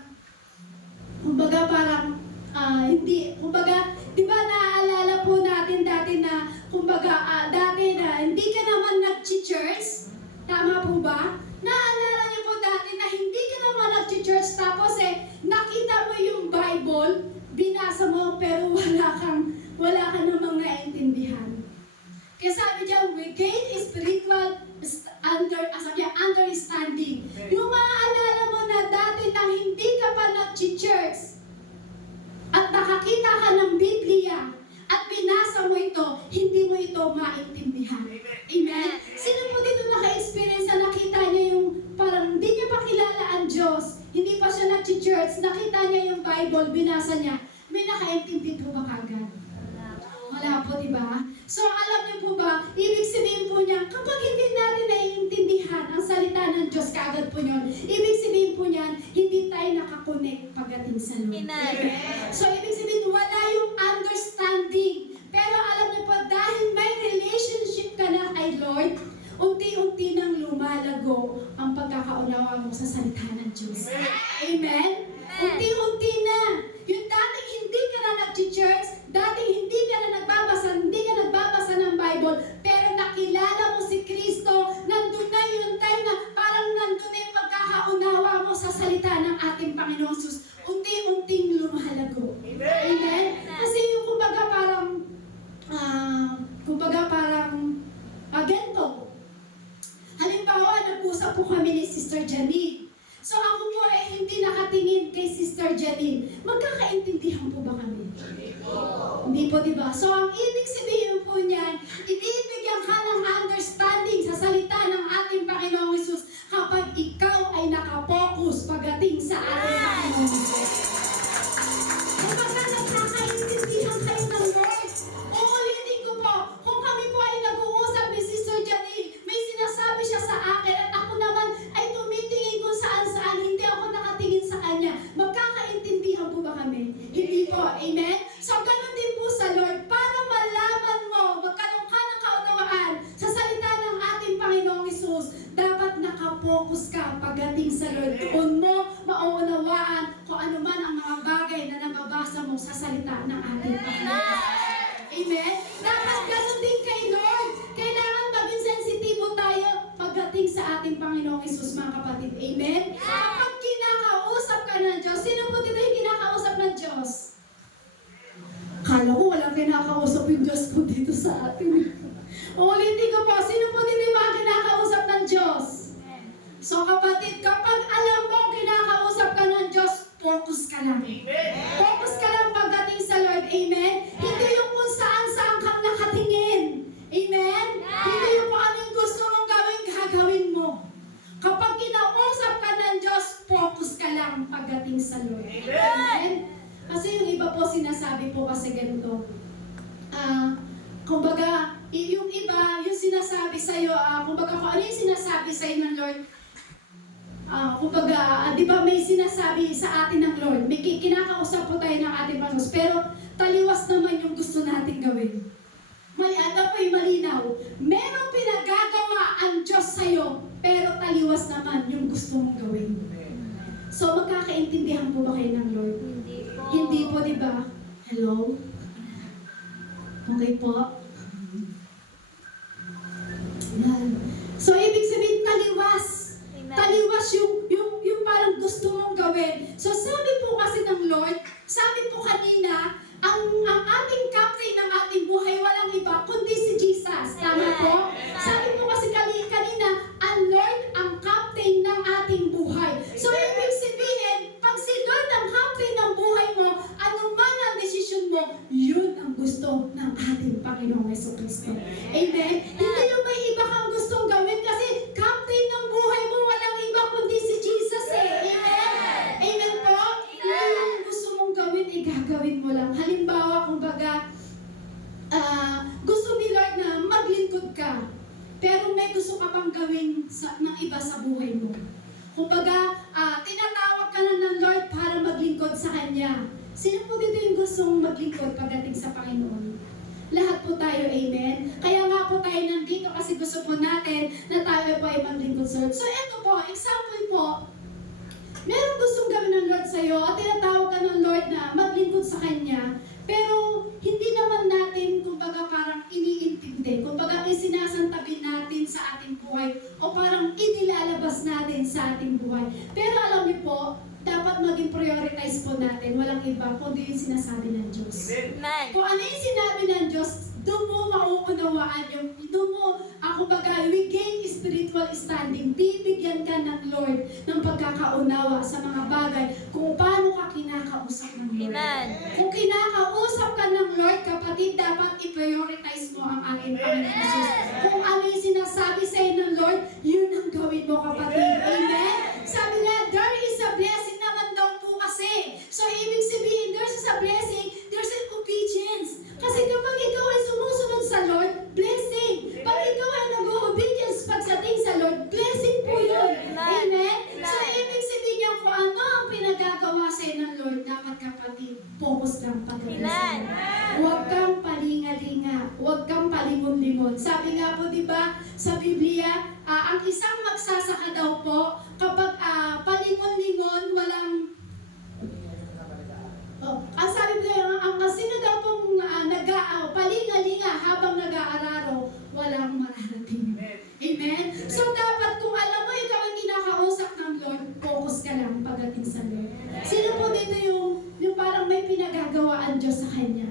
hindi, kumbaga, di ba naaalala po natin dati na, kumbaga, dati na, hindi ka naman nag-church? Tama po ba? Naaalala niyo po dati na hindi ka naman nag-church, tapos nakita mo yung Bible, binasa mo, pero wala ka namang naintindihan. Kaya sabi niya, we gain spiritual understanding. Yung maaalala mo na dati nang hindi ka pa nag-church, at nakakita ka ng Biblia at binasa mo ito, hindi mo ito maintindihan. Amen? Sino po dito naka-experience na nakita niya yung parang hindi niya pa kilala ang Diyos, hindi pa siya nag-church, nakita niya yung Bible, binasa niya, may nakaintindi po ba kagad? Wala po, di ba? So, alam niyo po ba, ibig sabihin po niya, kapag hindi natin naiintindihan ang salita ng Diyos, kaagad po yun, ibig sabihin po niyan, hindi tayo nakakonect pagdating sa Lord. Amen. So, ibig sabihin, wala yung understanding. Pero alam niyo po, dahil may relationship ka na kay Lord, lumalago ang pagkakaunawa mo sa salita ng Diyos. Amen? Unti-unti na. Yung dating hindi ka na nag-church, dating hindi ka na nagbabasa ng Bible, pero nakilala mo si Kristo, nandun na yung time na parang nandun na yung pagkakaunawa mo sa salita ng ating Panginoong Jesus. Unti-unting lumalago. Amen? Kasi yung kumbaga parang ganito. Halimbawa, nag-usap po kami ni Sister Janine. So ako po ay hindi nakatingin kay Sister Janine. Magkakaintindihan po ba kami? Hindi po, diba? So ang ibig sabihin po niyan, ibibigyan ka ng understanding sa salita ng ating Panginoong Hesus kapag ikaw ay nakapokus pagdating sa ating Panginoong Hesus. Kapag nagkakaintindihan kayo ng Lord, uulitin ko po, kung kami po ay nag-uusap ni Sister Janine, may sinasabi siya sa akin at ako naman ay tumitingin kung saan-saan, hindi ako nakatingin sa kanya. Magkakaintindihan po ba kami? Hindi po. Amen? So, ganun din po sa Lord, para malaman mo, magkaroon ka ng kaunawaan sa salita ng ating Panginoong Hesus, dapat nakapokus ka pagdating sa Lord. Doon mo mauunawaan kung ano man ang mga bagay na nababasa mo sa salita ng ating Panginoon. Amen? Dapat ganun din kay Lord. Kailangan maging sensitibo tayo pagdating sa ating Panginoong Hesus, mga kapatid. Amen? Kapag kinakausap ka ng Diyos, sino po dito yung kinakausap ng Diyos? Kala ko walang kinakausap yung Diyos po dito sa atin. Ulitin ko po, sino po dito yung mga kinakausap ng Diyos? So kapatid, kapag alam mo kinakausap ka ng Diyos, focus ka lang. Focus ka lang pagdating sa Lord. Amen? Hindi yung kung saan-saan kang nakatingin. Amen? Hindi yung kung anong gusto mong gagawin mo. Kapag kinausap ka ng Diyos, focus ka lang pagdating sa Lord. Amen? Kasi yung iba po sinasabi po kasi ganito. Kumbaga, yung iba, yung sinasabi sa'yo, kumbaga kung ano yung sinasabi sa'yo ng Lord, di ba may sinasabi sa atin ng Lord, may kinakausap po tayo ng ating Panginoon, pero taliwas naman yung gusto nating gawin. Ito po yung malinaw. Merong pinagagawa ang Diyos sa'yo, pero taliwas naman yung gusto mong gawin. So, magkakaintindihan po ba kayo ng Lord? Hindi po, di ba? Hello? Okay po? Yan. So, ibig sabihin, taliwas. Taliwas yung parang gusto mong gawin. So, sabi po kasi ng Lord, sabi po kanina, ang ating captain ng ating buhay, walang iba, kundi si Jesus. Tama po? Sabi po kasi kanina, ang Lord ang captain ng ating buhay. So, ibig sabihin, pag si Lord ang captain ng buhay mo, anuman ang desisyon mo, yun ang gusto ng ating Panginoong Jesucristo. Amen? Hindi yung may iba kang gustong gawin kasi captain ng buhay mo, walang iba kundi si Jesus eh. Amen? Amen po? Hindi yung gusto mong gawin, gagawin mo lang. Halimbawa, kumbaga, gusto ni Lord na maglingkod ka, pero may gusto ka pang gawin ng iba sa buhay mo. Kumbaga, tinatawag ka na ng Lord para maglingkod sa Kanya. Sino po dito yung gustong maglingkod pagdating sa Panginoon? Lahat po tayo, amen? Kaya nga po tayo nandito kasi gusto po natin na tayo po ay maglingkod sa Lord. So, ito po, example po, meron gustong gawin ng Lord sa'yo at tinatawag ka ng Lord na maglingkod sa Kanya, pero hindi naman natin, kumbaga parang iniintindi, kumbaga isinasantabi natin sa ating buhay o parang inilalabas natin sa ating buhay. Pero alam niyo po, dapat maging prioritize po natin, walang iba, kundi yung sinasabi ng Diyos. Amen. Kung ano yung sinabi ng Diyos, doon mo mauunawaan yung, doon mo, kumbaga, we gain spiritual standing. Bibigyan ka ng Lord ng pagkakaunawa sa mga bagay kung paano ka kinakausap ng Lord. Amen. Kung kinakausap ka ng Lord, kapatid, dapat i-prioritize mo ang ating Panginoon Jesus. Kung ano yung sinasabi sa'yo ng Lord, yun ang gawin mo, kapatid. Amen? Sabi nga, there is a blessing naman daw po kasi. So, ibig sabihin, there's a blessing, there's an obedience. Kasi kapag ikaw ay sumusunod sa Lord, blessing. Pag ikaw ay nag-obedience pagdating sa Lord, blessing po yun. Amen? So, ibig sabihin niya kung ano ang pinagagawa sa'yo ng Lord, dapat kapatid, focus lang pagdating sa Lord. Huwag kang palinga-linga. Huwag kang palingon-lingon. Sabi nga nga po, di ba, sa Biblia, ang isang magsasaka daw po, kapag palingon-lingon, walang... ang sabi ko, ang sino daw pong palinga-linga habang nag-aararo, walang mararating. Amen? So dapat kung alam mo ikaw ang kinakausap ng Lord, focus ka lang pagdating sa Lord. Sino po dito yung parang may pinagagawaan Diyos sa Kanya?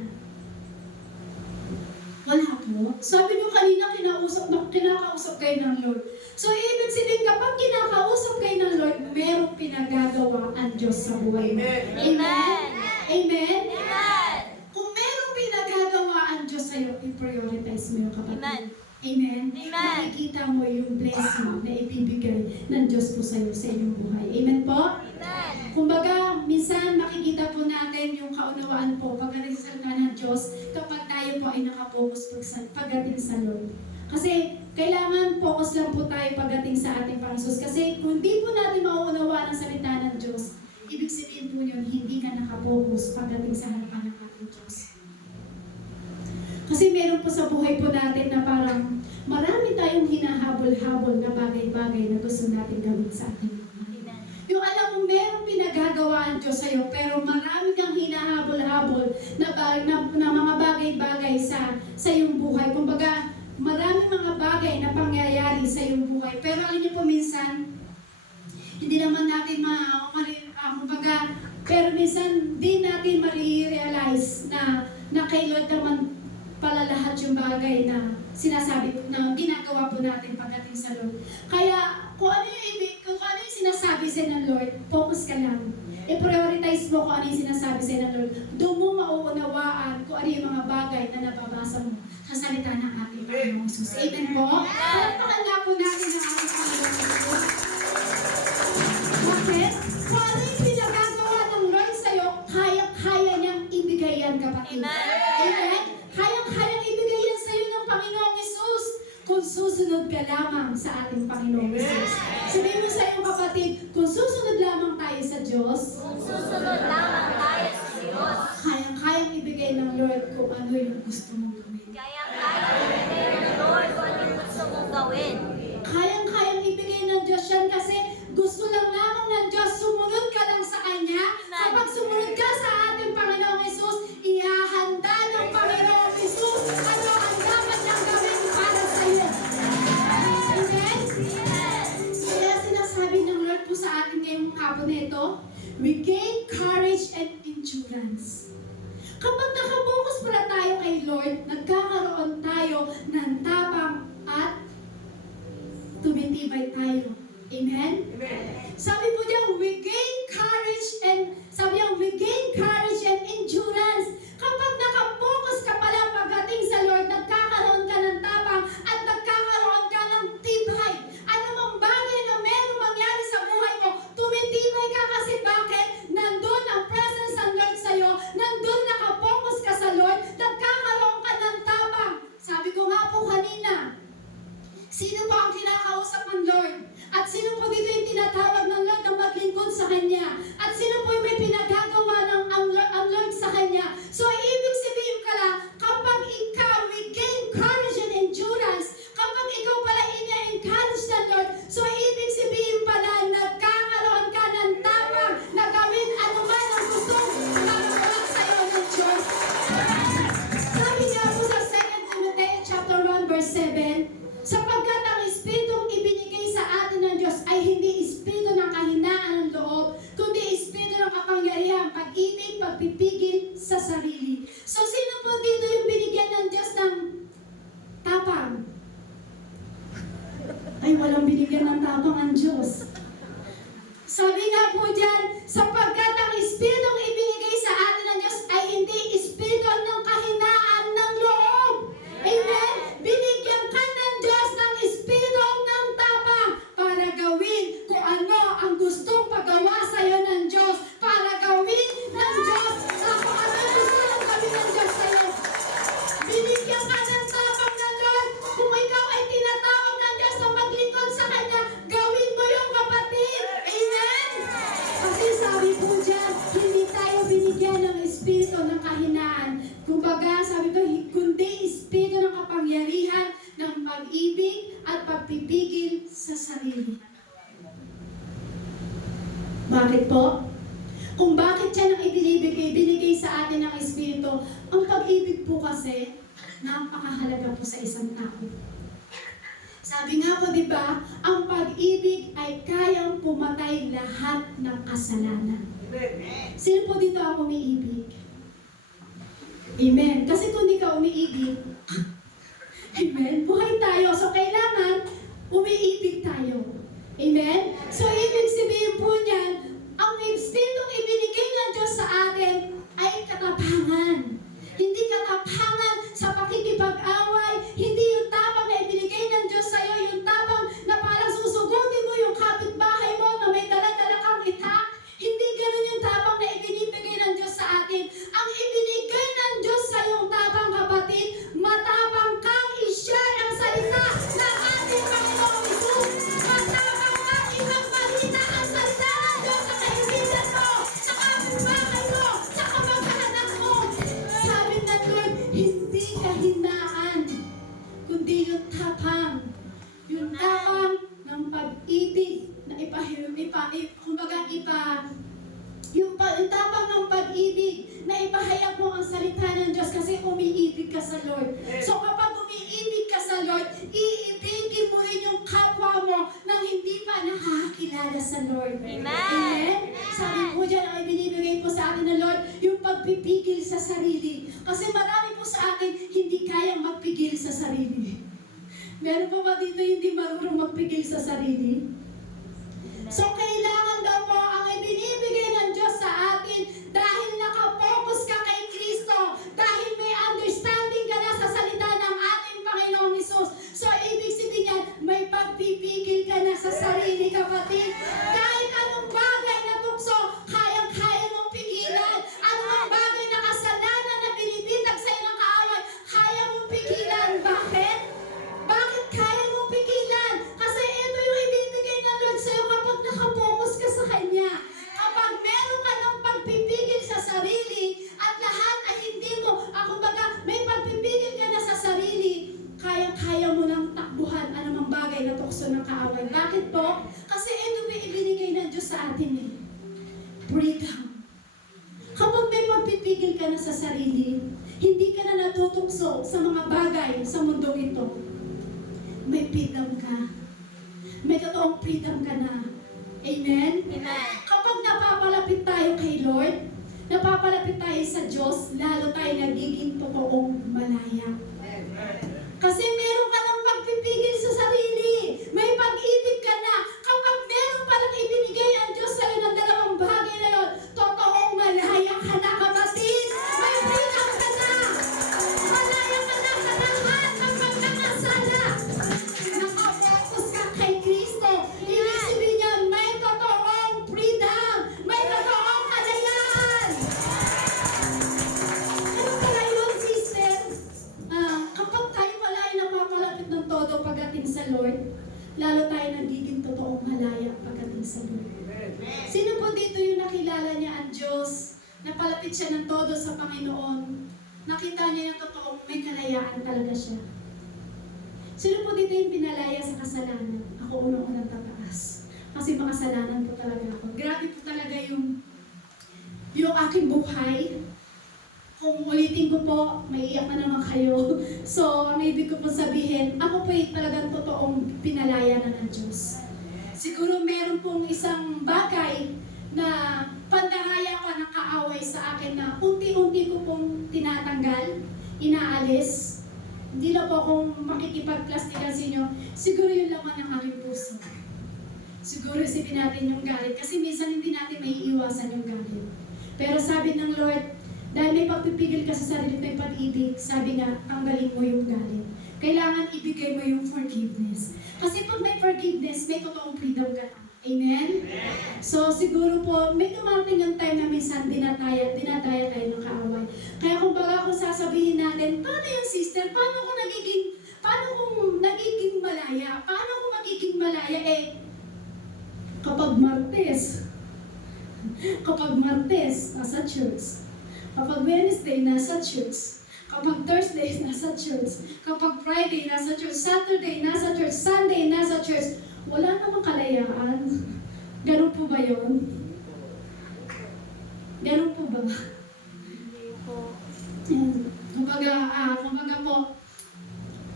Wala po. Sabi niyo kanina kinakausap kayo ng Lord. So ibig sabihin kapag kinakausap kayo ng Lord, merong pinagagawa ang Diyos sa buhay mo. Amen? Amen? Amen. Kung merong pinagagawa ang Diyos sa'yo, i-prioritize mo yung kapatid. Amen. Amen? Amen. Makikita mo yung blessing na ibibigay ng Diyos po sa'yo sa inyong buhay. Amen po? Amen. Kumbaga, minsan makikita po natin yung kaunawaan po pagdating sa salita ng Diyos kapag tayo po ay nakapokus pagdating sa Lord. Kasi kailangan focus lang po tayo pagdating sa ating Panginoon. Kasi kung hindi po natin mauunawaan ang salita ng Diyos, ibig sabihin po yun, hindi ka nakapokus pagdating sa harapan ng ating Diyos. Kasi meron po sa buhay po natin na parang marami tayong hinahabol-habol na bagay-bagay na gusto natin gawin sa ating buhay. Yung alam mo, merong pinagagawa ang Diyos sa'yo, pero marami kang hinahabol-habol na mga bagay-bagay sa iyong buhay. Kumbaga, maraming mga bagay na pangyayari sa iyong buhay. Pero alam niyo po minsan, hindi naman natin kumbaga, pero minsan din natin marirealize na kay Lord naman pala lahat yung bagay na sinasabi na ginagawa po natin pagdating sa Lord. Kaya kung ano yung sinasabi sa ng Lord, focus ka lang. I-prioritize mo kung ano yung sinasabi sa ng Lord. Doon mo mauunawaan kung ano yung mga bagay na nababasa mo sa salita ng ating Panginoong Jesus. Amen po? Palagpakan nga po natin ang ating Panginoong Jesus. Bakit? Kung ano yung pinagagawa ng Lord sa'yo, kaya niyang ibigay yan, kapatid. Amen? Kayang ibigay yan sa'yo ng Panginoong Jesus kung susunod ka lamang sa ating Panginoong Jesus. Sabihin mo sa iyong kapatid, kung susunod lamang tayo sa Diyos, Kung susunod lamang tayo sa Diyos, kayang ibigay ng Lord kung ano yung gusto mong gawin. kayang-kaya ibigay ng Lord kung ano yung gusto mong gawin. Kayang ibigay ng Diyos yan kasi gusto lang lamang ng Diyos, sumunod ka lang sa Kanya. Kapag sumunod ka sa ating Panginoong Jesus, ihahanda ng Panginoong Jesus ano ang dapat niyang gawin para sa iyo. Amen? Kaya sinasabi ng Lord po sa atin ngayong hapon na ito, we gain courage and endurance. Kapag nakabukas pala tayo kay Lord, nagkakaroon tayo ng tapang at tumitibay tayo. Amen? Sabi po diyan, we gain courage and endurance. Kapag nakapokus ka pala pagdating sa Lord, nagkakaroon ka ng tapang at nagkakaroon ka ng tibay. Ano mang bagay na meron mangyari sa buhay mo, tumitibay ka kasi bakit? Nandun ang presence ng Lord sa'yo, nandun nakapokus ka sa Lord, nagkakaroon ka ng tapang. Sabi ko nga po kanina, sino ba ang kinakausap ng Lord? At sino po dito yung tinatawag ng Lord na maglingkod sa Kanya? At sino po yung may pinagagawa ng ang Lord sa Kanya? So, ibig sabihin pala, kapag ikaw, we gain courage and endurance, kapag ikaw pala ina-encourage ng Lord, so ibig sabihin pala, nagkakaroon ka ng tapang na gawin anuman ang gustong magawa sa iyo ng Diyos. Sabi niya po sa 2 Timothy chapter 1 verse 7, sapagkat ang Espiritong ibinigay sa atin ng Diyos ay hindi Espiritu ng kahinaan ng loob, kundi Espiritu ng kapangyarihan, pag-ibig, pagpipigil sa sarili. So, sino po dito yung binigyan ng Diyos ng tapang? Ay, walang binigyan ng tapang ang Diyos. Sabi nga po dyan, sapagkat ang Espiritong ibinigay sa atin ng Diyos ay hindi Espiritu ng kahinaan ng loob. Amen? Binigyan ka ng Diyos ng Espiritu ng tapang para gawin kung ano ang gustong pagawa sa iyo ng Diyos. Para gawin ng Diyos kung ano ang gusto ng gawin ng Diyos sa iyo. Binigyan ka ng tapang ng Lord. Kung ikaw ay tinatawag ng Diyos na maglingkod sa Kanya, gawin mo yung kapatid. Amen? Kasi sabi pag-ibig at pagpipigil sa sarili. Bakit po? Kung bakit yan ang binigay sa atin ng Espiritu, ang pag-ibig po kasi, napakahalaga po sa isang tao. Sabi nga po, di ba, ang pag-ibig ay kayang pumatay lahat ng kasalanan. Sino po dito ang umiibig? Amen. Kasi kung di ka umiibig, amen, buhay tayo. So, kailangan umiibig tayo. Amen? So, ibig sabihin po niyan, ang Espiritong ibinigay ng Diyos sa atin ay katapangan. Hindi katapangan sa pakikipag-away, hindi yung tapang na ibinigay ng Diyos sa iyo, yung tapang na parang susugutin mo yung kapitbahay mo na may dala-dala kang itak. Hindi ganun yung tapang na ibinibigay ng Diyos sa atin. Ang ibinigay ng Diyos sa iyong tapang, kapatid, matapang kang i-share ang salita ng ating Panginoong Hesus. Matapang kang ipagbalita ang salita ng Diyos sa kaibigan mo, sa kapitbahay mo, sa kamag-anak mo. Sabi ng Lord, hindi kahinaan, kundi yung tapang ng pag-ibig na yung tapang ng pag-ibig na ipahayag mo ang salita ng Diyos kasi umiibig ka sa Lord. So kapag umiibig ka sa Lord, iibigin mo rin yung kapwa mo nang hindi pa nakakilala sa Lord. Amen. Amen? Sabi po dyan, ang binibigay po sa atin ng Lord, yung pagpipigil sa sarili. Kasi marami po sa atin hindi kayang magpigil sa sarili. Meron pa ba dito hindi marunong magpigil sa sarili? So, kailangan daw po ang ibinibigay ng Diyos sa atin dahil nakapokus ka kay Kristo, dahil may understanding ka na sa salita ng ating Panginoong Hesus. So, ibig sabihin yan, may pagpipigil ka na sa sarili, kapatid. Kahit anong bagay na tukso, kayang-kaya mong pigilan. Anong bagay na kasalanan na binibintag sa iyong kaaway, kaya mong pigilan. Bakit? Bakit kaya mong pigilan? Kasi ito yung ibibigay ng Lord sa'yo kapag nakapokus ka sa Kanya. Kapag meron ka ng pagpipigil sa sarili at lahat ay hindi mo, kumbaga, may pagpipigil ka na sa sarili, kaya mo nang takbuhan anumang bagay na tukso ng kaaway. Bakit po? Kasi ito yung ibinigay ng Diyos sa atin eh. Freedom. Kapag may pagpipigil ka na sa sarili, hindi ka na natutukso sa mga bagay sa mundong ito. May freedom ka. May totoong freedom ka na. Amen? Amen. Kapag napapalapit tayo kay Lord, napapalapit tayo sa Diyos, lalo tayo nagiging totoong malaya. Kasi meron ka ng pagpipigil sa sarili. May pag-ibig ka na. Kapag meron palang ibinigay ang Diyos sa'yo ng dalawang bagay na yun, totoong malaya ka na, kapatid. May freedom ka na. Malaya ka na sa lahat ng pagkakasala. Nakapokus ka kay Kristo. Ibig sabihin niya, may totoong freedom. May totoong kalayaan. Ano pala yun, sister? Kapag tayo pala ay napapalapit ng todo pagdating sa Lord, lalo tayo nagiging totoong malaya pagdating sa Lord. Sino po dito yung nakilala niya ang Diyos, napalapit siya ng todo sa Panginoon, nakita niya yung totoong may kalayaan talaga siya? Sino po dito yung pinalaya sa kasalanan? Ako unang-unang tataas. Kasi makasalanan po talaga ako. Grabe po talaga yung aking buhay. Kung ulitin ko po, maiiyak na naman kayo. So, ang ibig ko po sabihin, ako po yung talagang totoong pinalaya na ng Diyos. Siguro meron pong isang bagay na pandaraya ka ng kaaway sa akin na unti-unti ko pong tinatanggal, inaalis. Hindi na po akong makikipagplastikan sa inyo. Siguro yun laman ng aking puso. Siguro isipin natin yung galit. Kasi minsan hindi natin may iiwasan yung galit. Pero sabi ng Lord, dahil may pagpipigil ka sa sarili, may pag-ibig, sabi nga, tanggalin mo yung galit. Kailangan ibigay mo yung forgiveness. Kasi pag may forgiveness, may totoong freedom ka na. Amen? So siguro po, may dumating yung time na minsan dinataya tayo ng kaaway. Kaya kung baga kung sasabihin natin, paano yung sister? Paano kung nagiging malaya? Paano kung magiging malaya? Kapag Martes, nasa church. Kapag Wednesday, nasa church. Kapag Thursday, nasa church. Kapag Friday, nasa church. Saturday, nasa church. Sunday, nasa church. Wala namang kalayaan. Ganun po ba yun? Ganun po ba? Hindi po. Yan. Kumbaga po,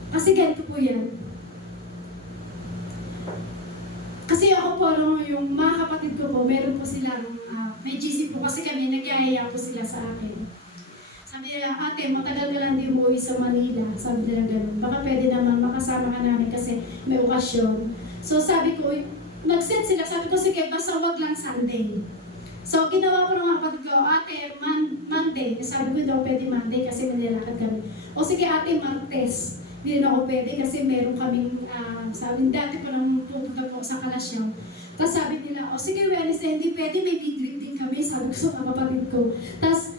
kasi ganito po yan. Kasi ako po, yung mga kapatid ko po, meron po silang, may GC po kasi kami, nagyayaya po sila sa akin. Sabi nila, ate, matagal ka lang di umuwi sa Manila. Sabi nila ganun. Baka pwede naman makasama ka namin kasi may okasyon. So sabi ko, nag-set sila, sabi ko, sige, basta wag lang Sunday. So ginawa ko ng mga kapatid ko, ate, Monday. Sabi ko daw, pwede Monday kasi may nilakad kami. O sige, ate, Martes. Hindi na ako pwede kasi meron kaming, sabi, dati ko nang pupunta po sa Kalasyaw. Tapos sabi nila, o sige, Wednesday, hindi pwede, may big din kami, sabi ko sa mga kapatid ko.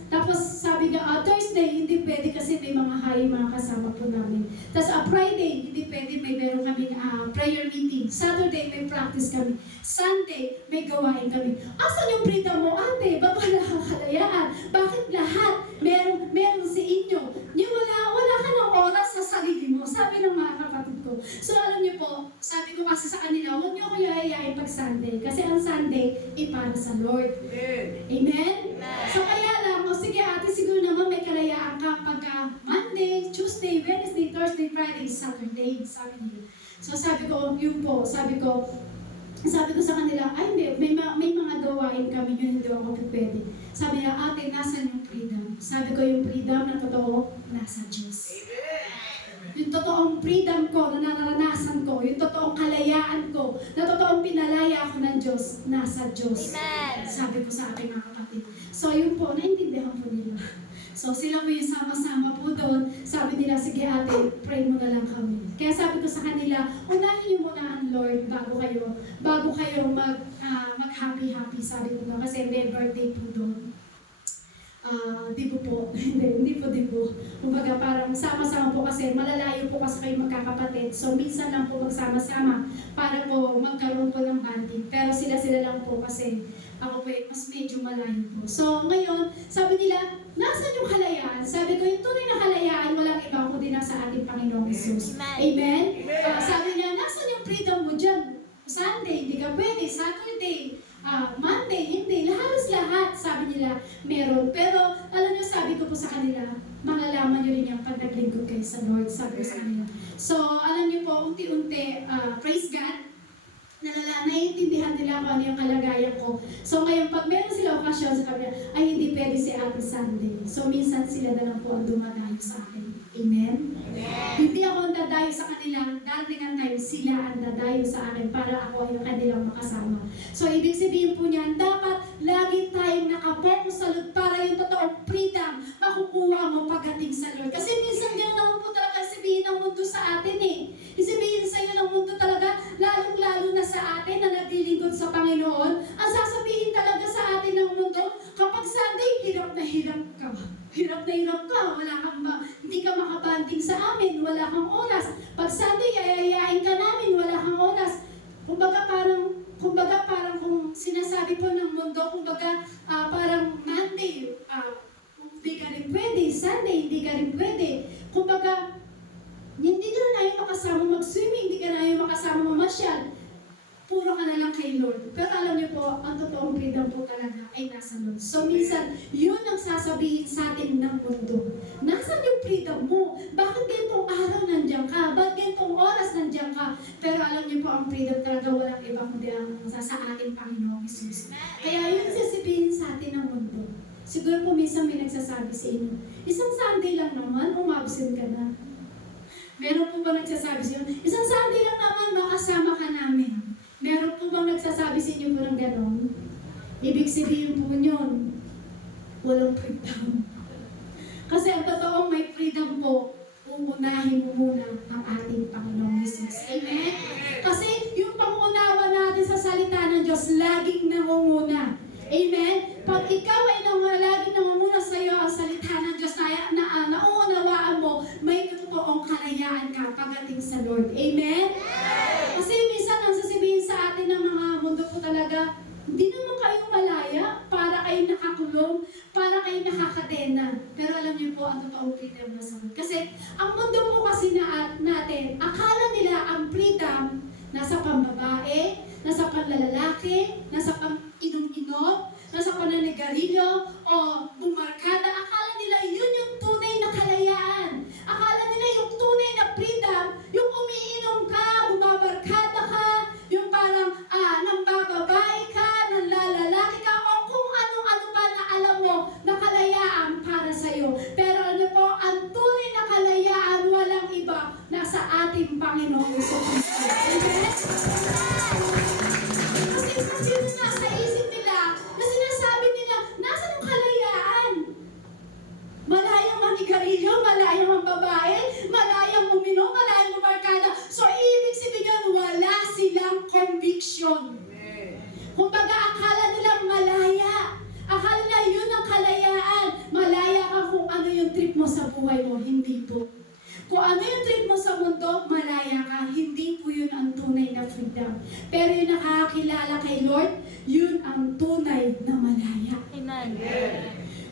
Tapos sabi nga, Thursday, hindi pwede kasi may mga high mga kasama po namin. Tapos Friday, hindi pwede, may meron kaming prayer meeting. Saturday, may practice kami. Sunday, may gawain kami. Asan yung freedom mo, ate? Ba't wala kang kalayaan? Bakit lahat meron sa inyo? Yung wala ka ng oras sa sarili mo, sabi ng mga kapatid ko. So alam niyo po, sabi ko kasi sa kanila, huwag niyo ako yayayain pag Sunday. Kasi ang Sunday, para sa Lord. Amen? So kaya lang, o sige ate, siguro naman may kalayaan ka pagka Monday, Tuesday, Wednesday, Thursday, Friday, Saturday, sabi niya. So sabi ko, yun po, sabi ko sa kanila, ay may mga gawain kami yun, hindi ako pwede. Sabi niya, ate, nasan yung freedom? Sabi ko, yung freedom na totoo, nasa Diyos. Yung totoong freedom ko na naranasan ko, yung totoong kalayaan ko, na totoong pinalaya ako ng Diyos, nasa Diyos. Amen. Sabi ko sa aking mga kapatid. So yun po, naintindihan po nila. So sila po yung sama-sama po doon. Sabi nila, sige ate, pray mo na lang kami. Kaya sabi ko sa kanila, unahin niyo muna ang Lord bago kayo mag-happy-happy, sabi ko nga, kasi may birthday po doon. Di po. Hindi po. Kumbaga parang sama-sama po kasi malalayo po kasi kayo magkakapatid. So minsan lang po magsama-sama para po magkaroon po ng banding. Pero sila lang po kasi ako po mas medyo malayo po. So ngayon, sabi nila, nasan yung kalayaan? Sabi ko, yung tunay na kalayaan, walang iba kundi nasa ating Panginoong Hesus. Amen? Sabi niya, nasan yung freedom mo dyan? Sunday, hindi ka pwede. Saturday, Monday, hindi. Halos lahat, sabi nila, meron. Pero, alam niyo, sabi ko po sa kanila, malalaman niyo rin yung pag naglingkod kayo sa Lord, sabi ko sa kanila. So, alam niyo po, unti-unti, praise God, naiintindihan nila kung ano yung kalagayan ko. So, ngayon, pag meron sila okasyon sa kanila, ay hindi pwede si Ate Sunday. So, minsan sila na lang po ang dumadayo sa akin. Amen? Hindi ako ang dadayo sa kanila, darating ang time, sila ang dadayo sa akin para ako yung kanilang makasama. So, ibig sabihin po niyan, dapat lagi tayong nakapokus sa Lord para yung totoong freedom makukuha mo pagdating sa Lord. Kasi minsan gano'n naman po talaga sabihin ng mundo sa atin eh. Isabihin sa iyo ng mundo talaga, lalong-lalo na sa atin na naglilingkod sa Panginoon, ang sasabihin talaga sa atin ng mundo, kapag Sunday, hirap na hirap ka. Hindi ka makabanding sa amin, wala kang oras. Pag Sunday, yayayain ka namin, wala kang oras. Kumbaga parang kung sinasabi po ng mundo, parang Monday, hindi ka rin pwede, Sunday, hindi ka rin pwede. Kumbaga, hindi ka na namin makasama mag-swimming, hindi ka na namin makasama mamasyal. Puro ka na lang kay Lord. Pero alam niyo po, ang totoong freedom po talaga ay nasa Lord. So minsan, yun ang sasabihin sa atin ng mundo. Nasaan yung freedom mo? Bakit ganitong araw nandiyan ka? Bakit ganitong oras nandiyan ka? Pero alam niyo po, ang freedom talaga walang iba kundi ang sa ating Panginoong Hesus. Kaya yun sasabihin sa atin ng mundo. Siguro po minsan may nagsasabi sa inyo, isang Sunday lang naman, umabsent ka na. Meron po ba nagsasabi sa inyo, isang Sunday lang naman, makasama ka namin. Meron po bang nagsasabi sa inyo po ng gano'n? Ibig sabihin po yun, walang freedom. Kasi ang totoong may freedom po, uunahin mo muna ang ating Panginoong Hesus. Amen? Kasi yung pangunawa natin sa salita ng Diyos, laging nangunguna. Amen? Pag ikaw ay laging nangunguna sa iyo ang salita ng Diyos na nauunawaan mo, may totoong kalayaan ka pagdating sa Lord. Amen? Kasi minsan ang sasabihin sa atin ng mga mundo po talaga, hindi naman kayo malaya para kayo nakakulong, para kayo nakakadena. Pero alam niyo po, ang totoong freedom na sa mundo. Kasi ang mundo po kasi natin, akala nila ang freedom nasa pambabae, nasa panlalalaki, nasa pang-inom-inom, nasa pananigarilyo, o bumarkada. Akala nila yun yung tunay na kalayaan. Akala nila yung tunay na freedom, yung umiinom ka, bumabarkada ka, yung parang nambababae ka, nanlalalaki ka, o kung anong-ano pa na alam mo na kalayaan para sa'yo. Pero ano po, ang tunay na kalayaan walang iba nasa ating Panginoong Jesucristo. Amen? Kasi kung sino nasa isip nila, na sinasabi nila, nasa yung kalayaan? Malayang manigarilyo, malayang ang babae, malayang uminom, malayang bumarkada. So, ibig sabihin yun, wala silang conviction. Kumbaga, akala nilang malaya. Akala nila yun ang kalayaan. Malaya ka kung ano yung trip mo sa buhay mo. Hindi po. Kung ano yung trip mo sa mundo, malaya ka. Hindi po yun ang tunay na freedom. Pero yung nakakakilala kay Lord, yun ang tunay na malaya. Amen.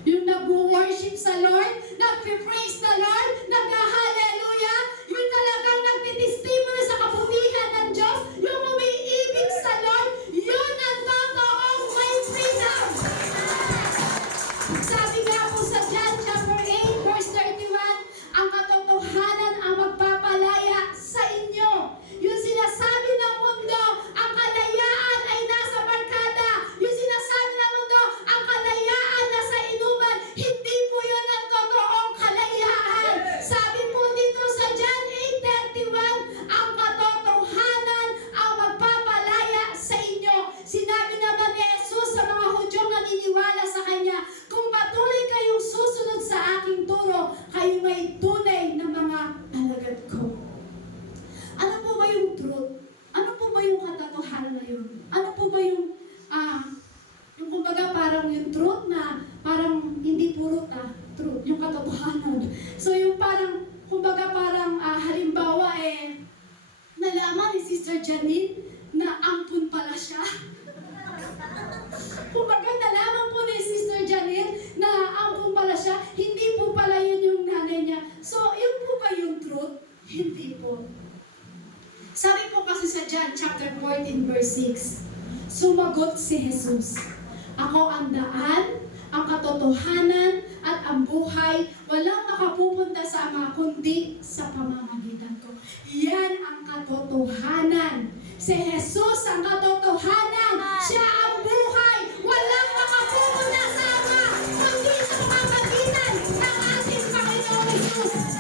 Yung nag-worship sa Lord, nag-praise the Lord, nag-hallelujah, yung talagang nagtitestimony sa kabutihan ng Diyos, yung umiibig sa Lord, yun ang totoong may freedom. Sabi nga po sa John chapter 8, verse 31, ang katotohanan ang magpapalaya sa inyo. Yung sinasabi ng mundo, ang kalayaan ay nasa barkada. Yung sinasabi ng mundo, ang kalayaan nasa inuman. Hindi po yun ang totoong kalayaan. Sabi po dito sa John 8:31, ang katotohanan ang magpapalaya sa inyo. Sinabi naman ni Jesus sa mga Hudyong naniniwala sa Kanya, kung patuloy kayong susunod sa aking turo, kayo may tunay na mga alagad ko. Ano po ba yung truth? Ano po ba yung katotohanan na yun? Ano po ba yung kumbaga parang yung truth na parang hindi puro truth, yung katotohanan. So yung parang, kumbaga parang halimbawa nalaman ni Sister Janine na ampun pala siya. Kumbaga nalaman po ni Sister Janine na ampun pala siya, hindi po pala yun yung nanay niya. So yun po ba yung truth? Hindi po. Sabi po kasi sa John chapter 14 verse 6, sumagot si Jesus, ako ang daan, ang katotohanan, at ang buhay. Walang makapupunta sa Ama kundi sa pamamagitan ko. Yan ang katotohanan. Si Jesus ang katotohanan. Siya ang buhay. Walang makapupunta sa Ama kundi sa pamamagitan ng ating Panginoong Jesus.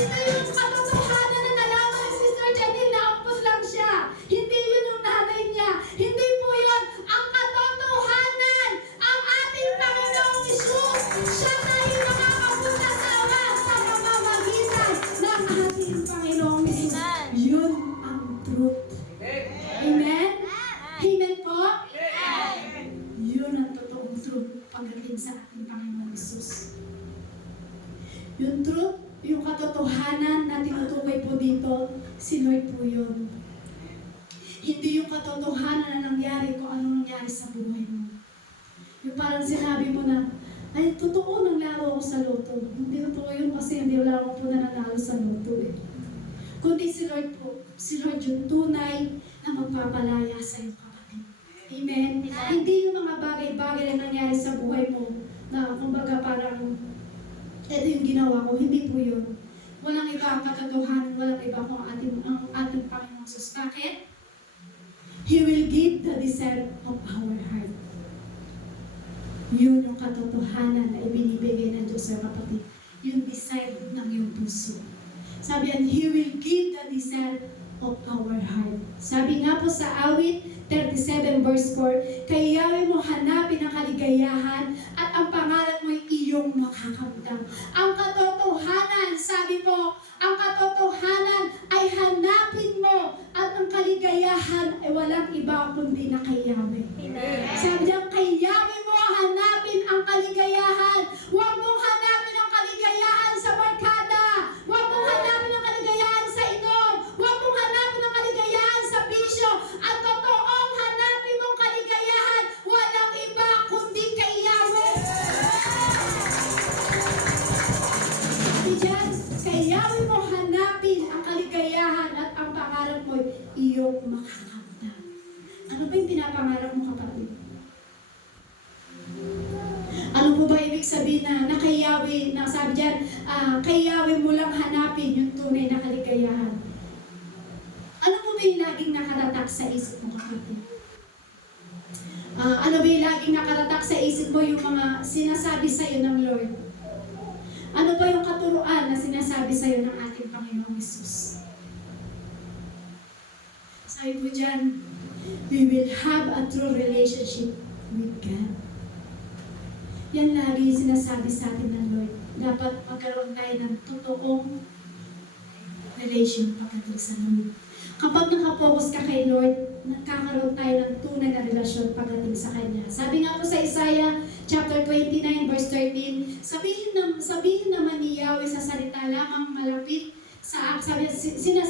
Ito yung katotohanan na nalaman ni Sister Janine na ampun lang siya. Hindi yun yung nanay niya. Hindi po yun ang katotohanan. Ang ating Panginoong Jesus, siya tayo makakapunta sa Ama sa pamamagitan ng ating Panginoong Jesus. Yun ang truth. Amen? Amen po? Yun ang totoong truth pagdating sa ating Panginoong Jesus. Yung truth, yung katotohanan na tinutukoy po dito, si Lord po yun. Hindi yung katotohanan na nangyari kung ano nangyari sa buhay mo. Yung parang sinabi mo na, ay, totoo nanglaro ako sa loto. Hindi totoo yun kasi hindi wala ako po na nanalo sa loto Kundi si Lord po, si Lord yung tunay na magpapalaya sa iyong kapatid. Amen? Hindi yung mga bagay-bagay na nangyari sa buhay mo na kumbaga parang ito yung ginawa ko, hindi po yun. Walang iba ang katotohanan, walang iba kung ang ating Panginoong Jesus. Bakit? He will give the desire of our heart. Yun yung katotohanan na ibinibigay ng Diyos sa kapatid. Yung desire ng iyong puso. Sabi yan, He will give the desire of our heart. Sabi nga po sa awit 37 verse 4, kay Yahweh mo hanapin ang kaligayahan at ang pangarap mo'y iyong makakamtan. Ang katotohanan, sabi po, ang katotohanan ay hanapin mo at ang kaligayahan ay walang iba kundi na kay Yahweh. Sabi niya, kay Yahweh mo hanapin ang kaligayahan. Huwag mong hanapin ang kaligayahan sa barkada. Huwag mong hanapin ang kaligayahan sa inom. Huwag mong hanapin ang kaligayahan sa bisyo. At totoong hanapin mong kaligayahan, walang iba kundi kay Yahweh. iyong makakamtan. Ano ba yung pinapangarap mo, kapatid? Ano po ba ibig sabihin na kay Yahweh, na sabi dyan, kay Yahweh mo lang hanapin yung tunay na kaligayahan? Ano po ba yung laging nakaratak sa isip mo, kapatid? Ano ba yung laging nakaratak sa isip mo, yung mga sinasabi sa'yo ng Lord? Ano ba yung katuruan na sinasabi sa'yo ng ating Panginoong Hesus? Sabi po dyan, we will have a true relationship with God. Yan lagi yung sinasabi sa atin ng Lord. Dapat magkaroon tayo ng totoong relation pagdating sa Lord. Kapag nakapokus ka kay Lord, nagkakaroon tayo ng tunay na relasyon pagdating sa Kanya. Sabi nga po sa Isaiah chapter 29 verse 13, sabihin naman ni Yahweh sa salita lamang malapit sa sasabihin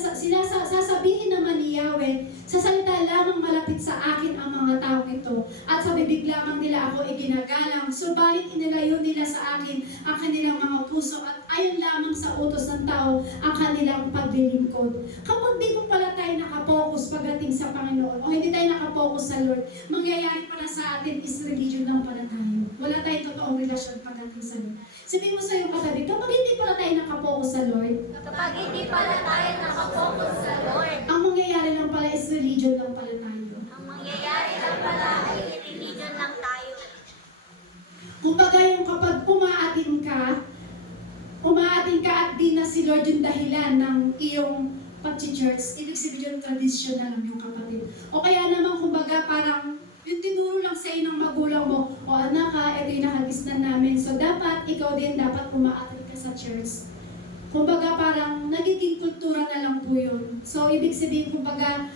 naman ni Yahweh, sa salita lamang malapit sa akin ang mga taong ito, at sa bibig lamang nila ako iginagalang, subalit inilayo nila sa akin ang kanilang mga puso, at ayon lamang sa utos ng tao ang kanilang paglilingkod. Kapag di po pala tayo nakapokus pagdating sa Panginoon, o hindi tayo nakapokus sa Lord, mangyayari pala sa atin is religion lang pala tayo. Wala tayong totoong relasyon pagdating sa Lord. Sabihin mo sa iyong katabi, kapag hindi pala tayo nakapokus sa Lord, Kapag hindi pala tayo nakafocus sa Lord, ang mangyayari lang pala is religion lang pala tayo. ang mangyayari lang pala ay religion lang tayo. Kumbaga yung kapag umaatin ka at di na si Lord yung dahilan ng iyong pag-church, ibig sabihin yung tradisyon na lang yung kapatid. O kaya naman kumbaga parang yung tinuro lang sa ng magulang mo, o anak ha, ito yung nakagisnan namin. So dapat, ikaw din dapat umaatin ka sa church. Kumbaga parang nagiging kultura na lang po yun. So ibig sabihin kumbaga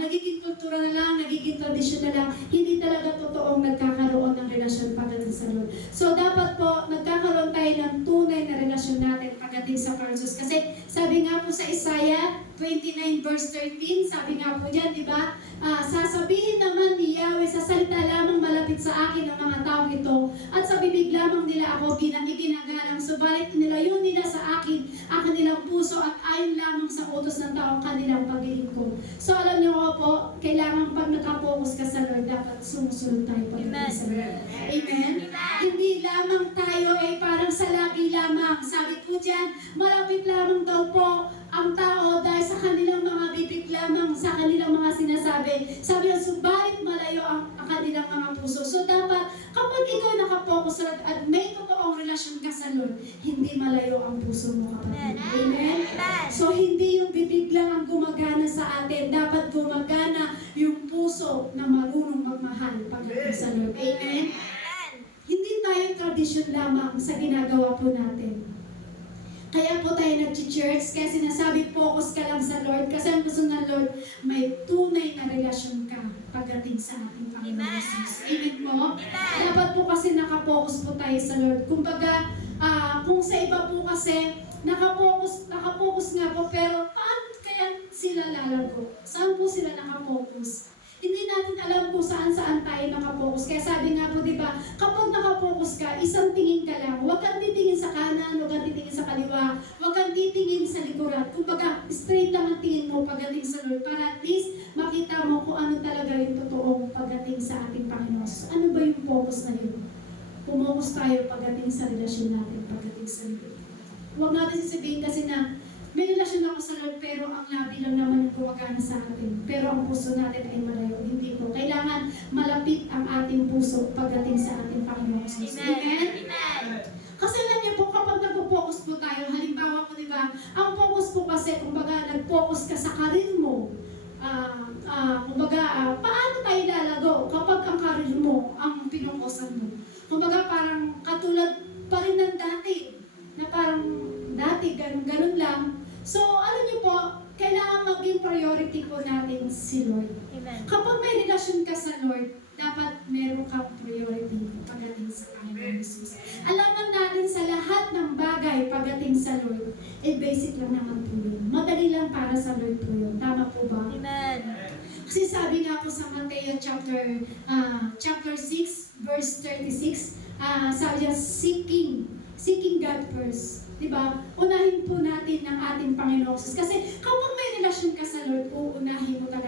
nagiging kultura na lang, nagiging tradisyon na lang, hindi talaga totoong nagkakaroon ng relasyon pagdating sa Lord. So dapat po nagkakaroon tayo ng tunay na relasyon natin pagdating sa Parsus. Kasi sabi nga po sa Isaiah 29 verse 13, sabi nga po dyan, di ba? Sasabihin naman ni Yahweh, sa salita lamang malapit sa akin ang mga taong ito, at sa bibig lamang nila ako iginagalang, subalit inilayo nila sa akin ang kanilang puso, at ayon lamang sa utos ng taong kanilang paglilingkod. So alam niyo po, kailangan pag nakapokus ka sa Lord, dapat sumusunod tayo pagdating sa Lord. Amen? Hindi lamang tayo ay parang sa lagi lamang. Sabi po dyan, malapit lamang daw po ang tao dahil sa kanilang mga bibig lamang, sa kanilang mga sinasabi. Sabi niya, subalit malayo ang kanilang mga puso. So dapat, kapag ikaw nakapokus sa Lord at may totoong relasyon ka sa Lord, hindi malayo ang puso mo, kapatid. Amen? So hindi yung bibig lang ang gumagana sa atin. Dapat gumagana yung puso na marunong magmahal pagdating sa Lord. Amen? Hindi tayo tradisyon lamang sa ginagawa po natin. Kaya po tayo nag-church, kaya sinasabi, focus ka lang sa Lord. Kasi ang gusto ng Lord, may tunay na relasyon ka pagdating sa ating Panginoon Jesus. Amen mo? Dapat po kasi nakapokus po tayo sa Lord. Kumbaga, kung sa iba po kasi, nakapokus nga po, pero paano kaya sila lalago? Saan po sila nakapokus? Hindi natin alam kung saan tayo nakapokus. Kaya sabi nga po, di ba, kapag nakapokus ka, isang tingin ka lang. Huwag kang titingin sa kanan, huwag kang titingin sa kaliwa, huwag kang titingin sa likuran. Kumbaga, straight lang ang tingin mo pagdating sa Lord, para at least makita mo kung ano talaga yung totoong pagdating sa ating Panginoon. So, ano ba yung focus na yun? Pumokus tayo pagdating sa relasyon natin, pagdating sa Lord. Huwag natin sasabihin kasi na, may relasyon ako sa Lord, pero ang labi lang naman yung gumagana sa atin. Pero ang puso natin ay malayo. Hindi po. Kailangan malapit ang ating puso pagdating sa ating Panginoon Jesus. Amen? Kasi alam niyo po, kapag nag-focus po tayo, halimbawa po, di ba, ang focus po kasi, kumbaga, nag-focus ka sa karir mo. Paano tayo lalago kapag ang karir mo ang pinukusan mo? Kumbaga, parang katulad pa rin ng dati, na parang dati, ganun lang. So, alam niyo po, kailangan maging priority po natin si Lord. Amen. Kapag may relasyon ka sa Lord, dapat meron kang priority pagdating sa Panginoon Jesus. Alaman natin sa lahat ng bagay pagdating sa Lord, basic lang naman po yun. Madali lang para sa Lord po yun. Tama po ba? Amen. Kasi sabi nga po sa Mateo chapter 6, verse 36, sabi niya, seeking God first. Diba? Unahin po natin ng ating Panginoon Jesus. Kasi kapag may relasyon ka sa Lord, uunahin mo talaga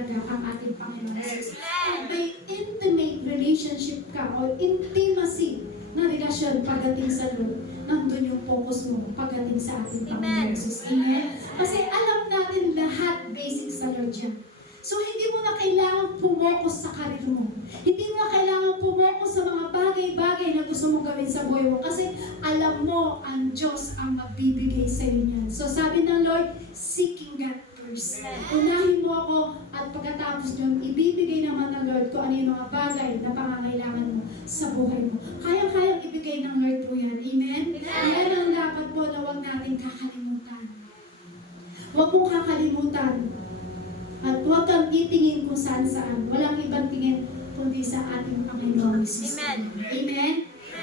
pagdating sa Lord, nandun yung focus mo pagdating sa ating Amen. Panginoon Jesus. Amen? Kasi alam natin lahat basic sa Lord yan. So, hindi mo na kailangan pumokus sa karir mo. Hindi mo na kailangan pumokus sa mga bagay-bagay na gusto mo gawin sa buhay mo. Kasi alam mo, ang Diyos ang magbibigay sa iyo niyan. So, sabi ng Lord, seeking God first. Unahin mo ako at pagkatapos yun, ibibigay naman ng Lord kung ano yung mga bagay na pangangailangan mo sa buhay mo. Kaya-kayang ibigay ng Lord po yan. Amen? Yan ang dapat po na huwag natin kakalimutan. Huwag mong kakalimutan. At huwag kang titingin kung saan-saan. Walang ibang tingin kundi sa ating Panginoon Jesus. Amen. Amen?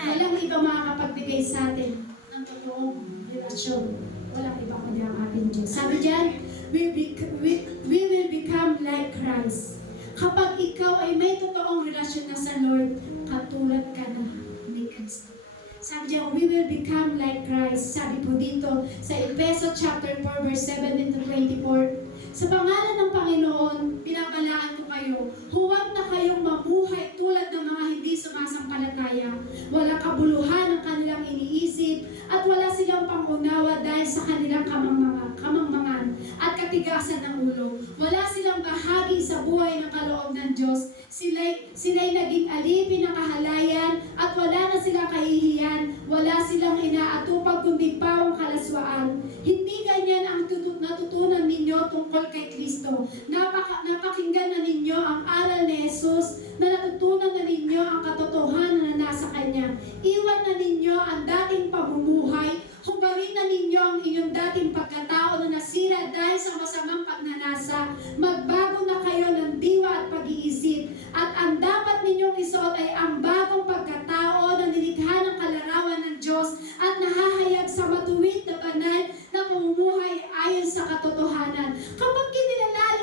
Walang iba makakapagbigay sa atin ng totoong relasyon. Walang iba kundi ang ating Diyos. Sabi dyan, we will become like Christ. Kapag ikaw ay may totoong relasyon na sa Lord, katulad ka na ni Kristo. Sabi dyan, we will become like Christ. Sabi po dito sa Efeso chapter 4 verse 17 to 24, sa pangalan ng Panginoon, binabalaan ko kayo, huwag na kayong mabuhay tulad ng mga hindi sumasampalataya. Wala kabuluhan ang kanilang iniisip at wala silang pangunawa dahil sa kanilang kamangmangan at katigasan ng ulo. Wala silang bahagi sa buhay ng kaloob ng Diyos. Sila'y naging alipin ng kahalayan at wala na silang kahihiyan. Wala silang inaatupag kundi pawang kalaswaan. Hindi ganyan ang natutunan ninyo tungkol kay Kristo. Napakinggan na ninyo ang aral ni Jesus, na natutunan na ninyo ang katotohanan na nasa Kanya. Iwan na ninyo ang dating pamumuhay, hubarin na ninyo ang inyong dating pagkatao na nasira dahil sa masamang pagnanasa. Magbago na kayo ng diwa at pag-iisip. At ang dapat ninyong isuot ay ang bagong pagkatao na nilikha ng kalarawan ng Diyos at nahahayag sa matuwid na banal na pamumuhay ayon sa katotohanan. Kapag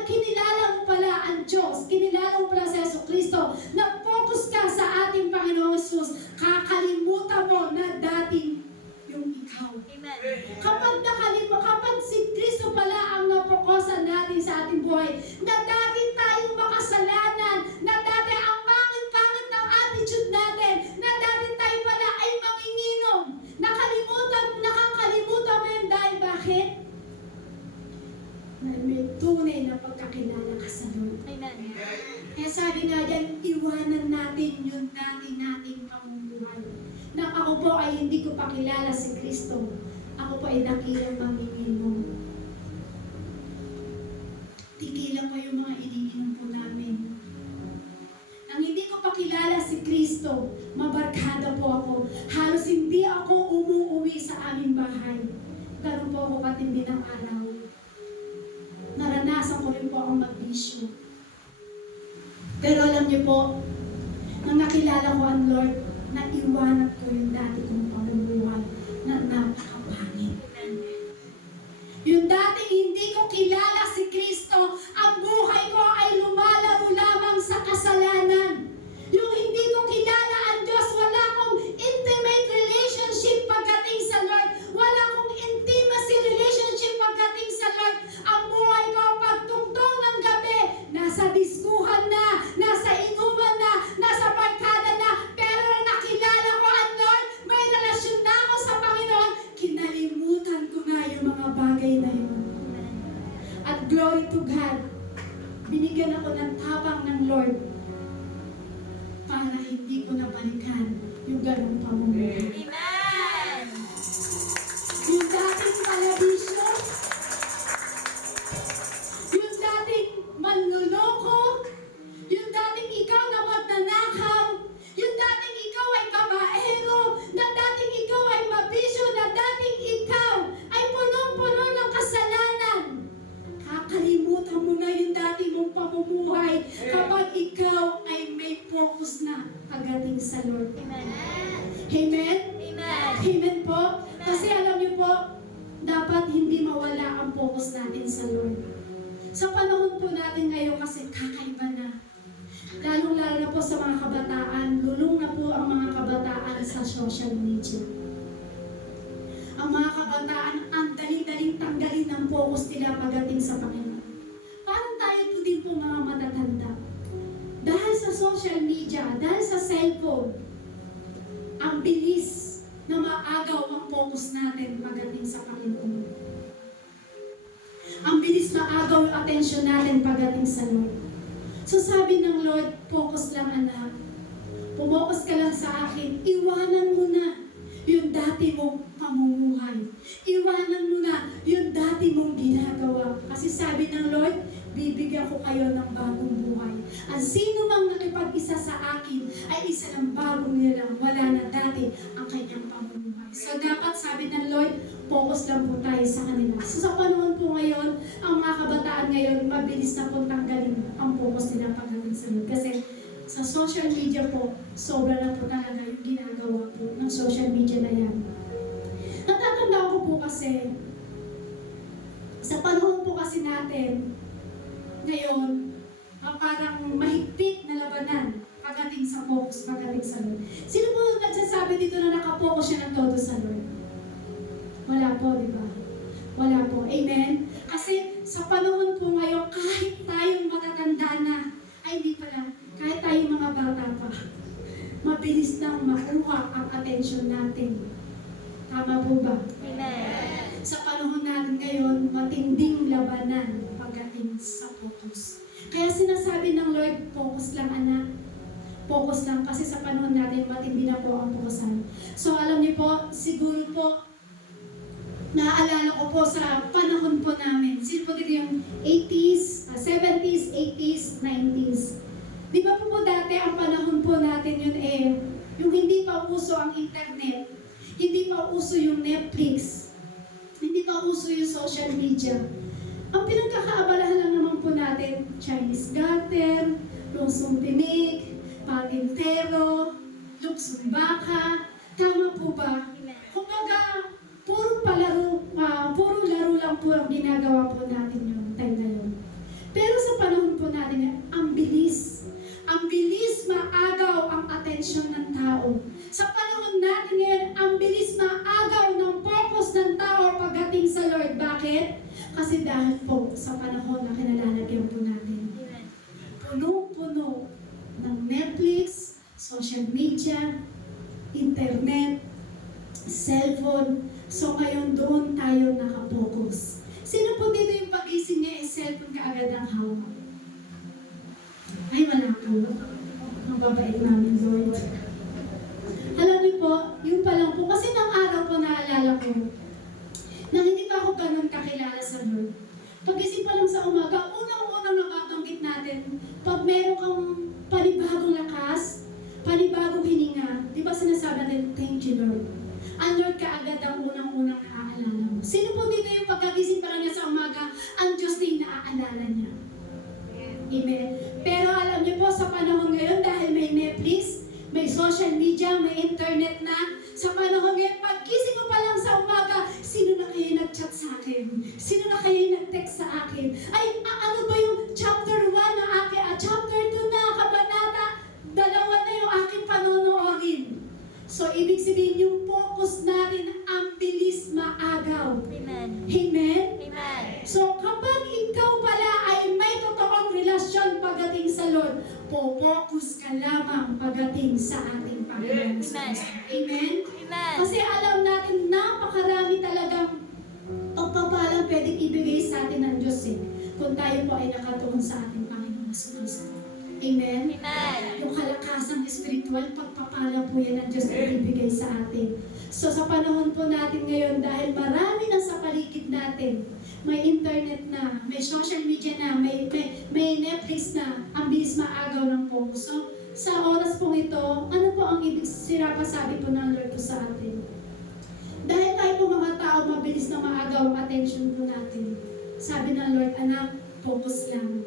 kinilala mo pala ang Diyos, kinilala mo pala sa Jesucristo, nag-focus ka sa ating Panginoong Jesus, kakalimutan mo na dating yung ikaw. Amen. Kapag si Kristo pala ang napokusan natin sa ating buhay, na dati tayong makasalanan, na dati ang pangit-pangit ng attitude natin, na dati tayo pala ay manginginom. Nakakalimutan mo yun dahil bakit? Dahil may tunay na pagkakilala ka sa Lord. Amen. Kaya sabi nga dyan, iwanan natin yung dati nating pamumuhay. Na ako po ay hindi ko pakilala si Kristo. Ako po ay nakilang manginginom. Tigilan mo yung mga iniinom po namin. Nang hindi ko pakilala si Kristo, mabarkada po ako. Halos hindi ako umuwi sa aming bahay. Ganun po ako katindi ng araw. Naranasan ko rin po ang magbisyo. Pero alam niyo po, nang nakilala ko ang Lord, naiwanan ko yung dati kong pamumuhay na napakapangit. Yung dating hindi ko kilala si Kristo, ang buhay ko ay lumalaro lamang sa kasalanan. Yung hindi ko kilala ang Diyos, wala akong intimate relationship pagdating sa Lord. Wala akong intimacy relationship pagdating sa Lord. Ang buhay ko pagtungtong ng gabi, nasa diskuhan na, nasa inuman na, nasa barkada na. Pero nang nakilala ko ang Lord, may relasyon na ako sa Panginoon, kinalimutan ko na yung mga bagay na yun. At glory to God, binigyan ako ng tapang ng Lord para hindi ko nabalikan yung ganong pamumuhay. Amen. Yung dating palabisyo, yung dating manluloko, yung dating ikaw na magnanakaw, yung dating ikaw ay babaero, na dating ikaw ay mabisyo, na dating ikaw ay punong-puno ng kasalanan. Kakalimutan mo na yung dati mong pamumuhay kapag ikaw ay may focus na pagdating sa Lord. Amen. Amen? Amen. Amen po? Kasi alam niyo po, dapat hindi mawala ang focus natin sa Lord. Sa panahon po natin ngayon kasi kakaiba na. Lalong-lalo na po sa mga kabataan, lulong na po ang mga kabataan sa social media. Ang mga kabataan, ang daling-daling tanggalin ng focus nila pagdating sa Panginoon. Parang tayo po din po mga matatanda. Dahil sa social media, dahil sa cellphone, ang bilis na maagaw ang focus natin pagdating sa Panginoon. Ang bilis maagaw yung attention natin pagdating sa Lord. So sabi ng Lord, focus lang anak. Pumokus ka lang sa akin. Iwanan mo na yung dati mong pamumuhay. Iwanan mo na yung dati mong ginagawa. Kasi sabi ng Lord, bibigyan ko kayo ng bagong buhay. Ang sino mang nakipag-isa sa akin ay isa ng bagong nilang wala na dati ang kanyang pamumuhay. So dapat sabi ng Lord, focus lang po tayo sa kanila. So sa panahon po ngayon, ang mga kabataan ngayon, mabilis na po tanggalin ang focus nila pagdating sa Lord. Kasi sa social media po, sobra na po talaga yung ginagawa po ng social media na yan. Natatandaan ko po kasi, sa panahon po kasi natin, ngayon, parang mahigpit na labanan pagdating sa focus, pagdating sa Lord. Sino po nagsasabi dito na nakapokus siya ng todo sa Lord? Wala po, di ba? Wala po. Amen? Kasi sa panahon po ngayon, kahit tayong matatanda na, ay hindi pala, kahit tayong mga bata pa, mabilis nang makuha ang attention natin. Tama po ba? Amen. Sa panahon natin ngayon, matinding labanan pagdating sa focus. Kaya sinasabi ng Lord, focus lang anak. Focus lang kasi sa panahon natin, matindi na po ang focusan. So alam niyo po, siguro po, naaalala ko po sa panahon po namin. Sino po dito yung 80s, 70s, 80s, 90s. Di ba po dati ang panahon po natin yun yung hindi pa uso ang internet, hindi pa uso yung Netflix, hindi pa uso yung social media. Ang pinagkakaabalahan lang naman po natin, Chinese garter, lungsong tinig, patintero, luksong baka, tama po ba? Kumbaga, puro laro lang po ang ginagawa po natin yung time na yun. Pero sa panahon po natin, ang bilis maagaw ang atensyon ng tao. Sa panahon natin ngayon, ang bilis maagaw ng focus ng tao pagdating sa Lord. Bakit? Kasi dahil po sa panahon na kinalalagyan po natin. Puno-puno ng Netflix, social media, internet, cellphone. So ngayon doon tayo nakapokus. Sino po dito yung pag-ising niya cellphone kaagad ang hawak? Ay, wala po. Ang babait namin, Lord. Alam niyo po, yung pa lang po, kasi ng araw po naalala ko, nang hindi pa ako ganun kakilala sa Lord. Pag-isip pa lang sa umaga, unang-unang nakatanggit natin, pag meron kang panibagong lakas, panibagong hininga, di ba sinasabi natin, thank you, Lord. Ang Lord kaagad ang unang-unang naaalala mo. Sino po dito yung pagkagising pa lang niya sa umaga, ang Diyos din naaalala niya? Amen. Pero alam niyo po, sa panahon ngayon, dahil may Netflix, may social media, may internet na, sa panahon ngayon, pagkising ko pa lang sa umaga, sino na kayo nag-chat sa akin? Sino na kayo nag-text sa akin? Ay, ano ba yung chapter 1 na akin? Chapter 2 na, kabanata, 2 na yung aking panonoodin. So, ibig sabihin, yung focus natin, ang bilis maagaw. Amen. Amen? Amen. So, kapag ikaw pala ay may totoong relasyon pagdating sa Lord, po-focus ka lamang pagdating sa ating Panginoon. Amen. Amen? Amen. Kasi alam natin, napakarami talagang pagpapalang pwedeng ibigay sa atin ng Diyos kung tayo po ay nakatuon sa ating Panginoon Kristo. Amen? Amen. Yung kalakasang spiritual, pagpapala po yan ng Diyos na ibigay sa atin. So sa panahon po natin ngayon, dahil marami na sa paligid natin, may internet na, may social media na, may Netflix na, ang bilis maagaw ng focus. So sa oras po ito, ano po ang ibig sinapasabi po ng Lord po sa atin? Dahil tayo po mga tao, mabilis na maagaw ang attention po natin. Sabi ng Lord, anak, focus lang.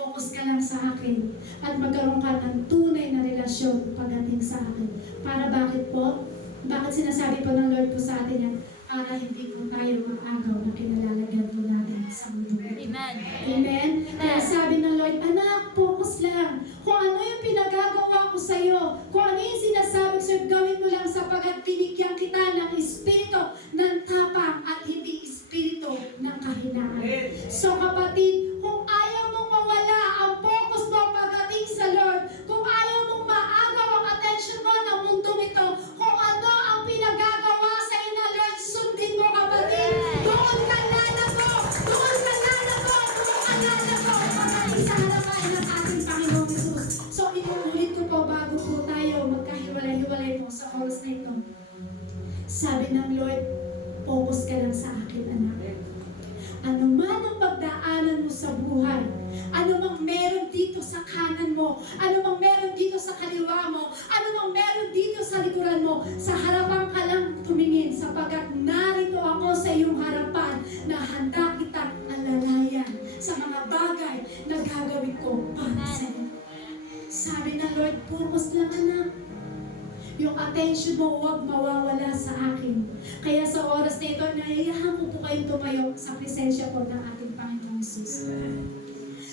Focus ka lang sa akin at magkaroon ka ng tunay na relasyon pagdating sa akin. Para bakit po? Bakit sinasabi po ng Lord po sa atin yan? Para hindi po tayo maagaw na kinalalagyan po natin sa mundo. Amen. Amen? Kaya sabi ng Lord, anak, focus lang. Kung ano yung pinagagawa ko sa iyo, kung ano yung sinasabi ko sa'yo, gawin mo lang sapagat binigyan kita ng espiritu ng tapang at hindi espiritu ng kahinaan. So kapatid, kung ayaw mong mawala ang focus mo pagdating sa Lord, kung ayaw mong maagaw ang attention mo ng mundong ito, kung ano ang pinagagawa Sabi ng Lord, focus ka lang sa akin, anak. Ano man ang pagdaanan mo sa buhay, ano mang meron dito sa kanan mo, ano mang meron dito sa kaliwa mo, ano mang meron dito sa likuran mo, sa harapan ka lang tumingin, sapagkat narito ako sa iyong harapan na handa kitang alalayan sa mga bagay na gagawin ko para sa iyo. Sabi ng Lord, focus lang, anak. Yung attention mo, huwag mawawala sa akin. Kaya sa oras na ito, naiyahan ko po kayong tumayo sa presensya po ng ating Panginoong Jesus.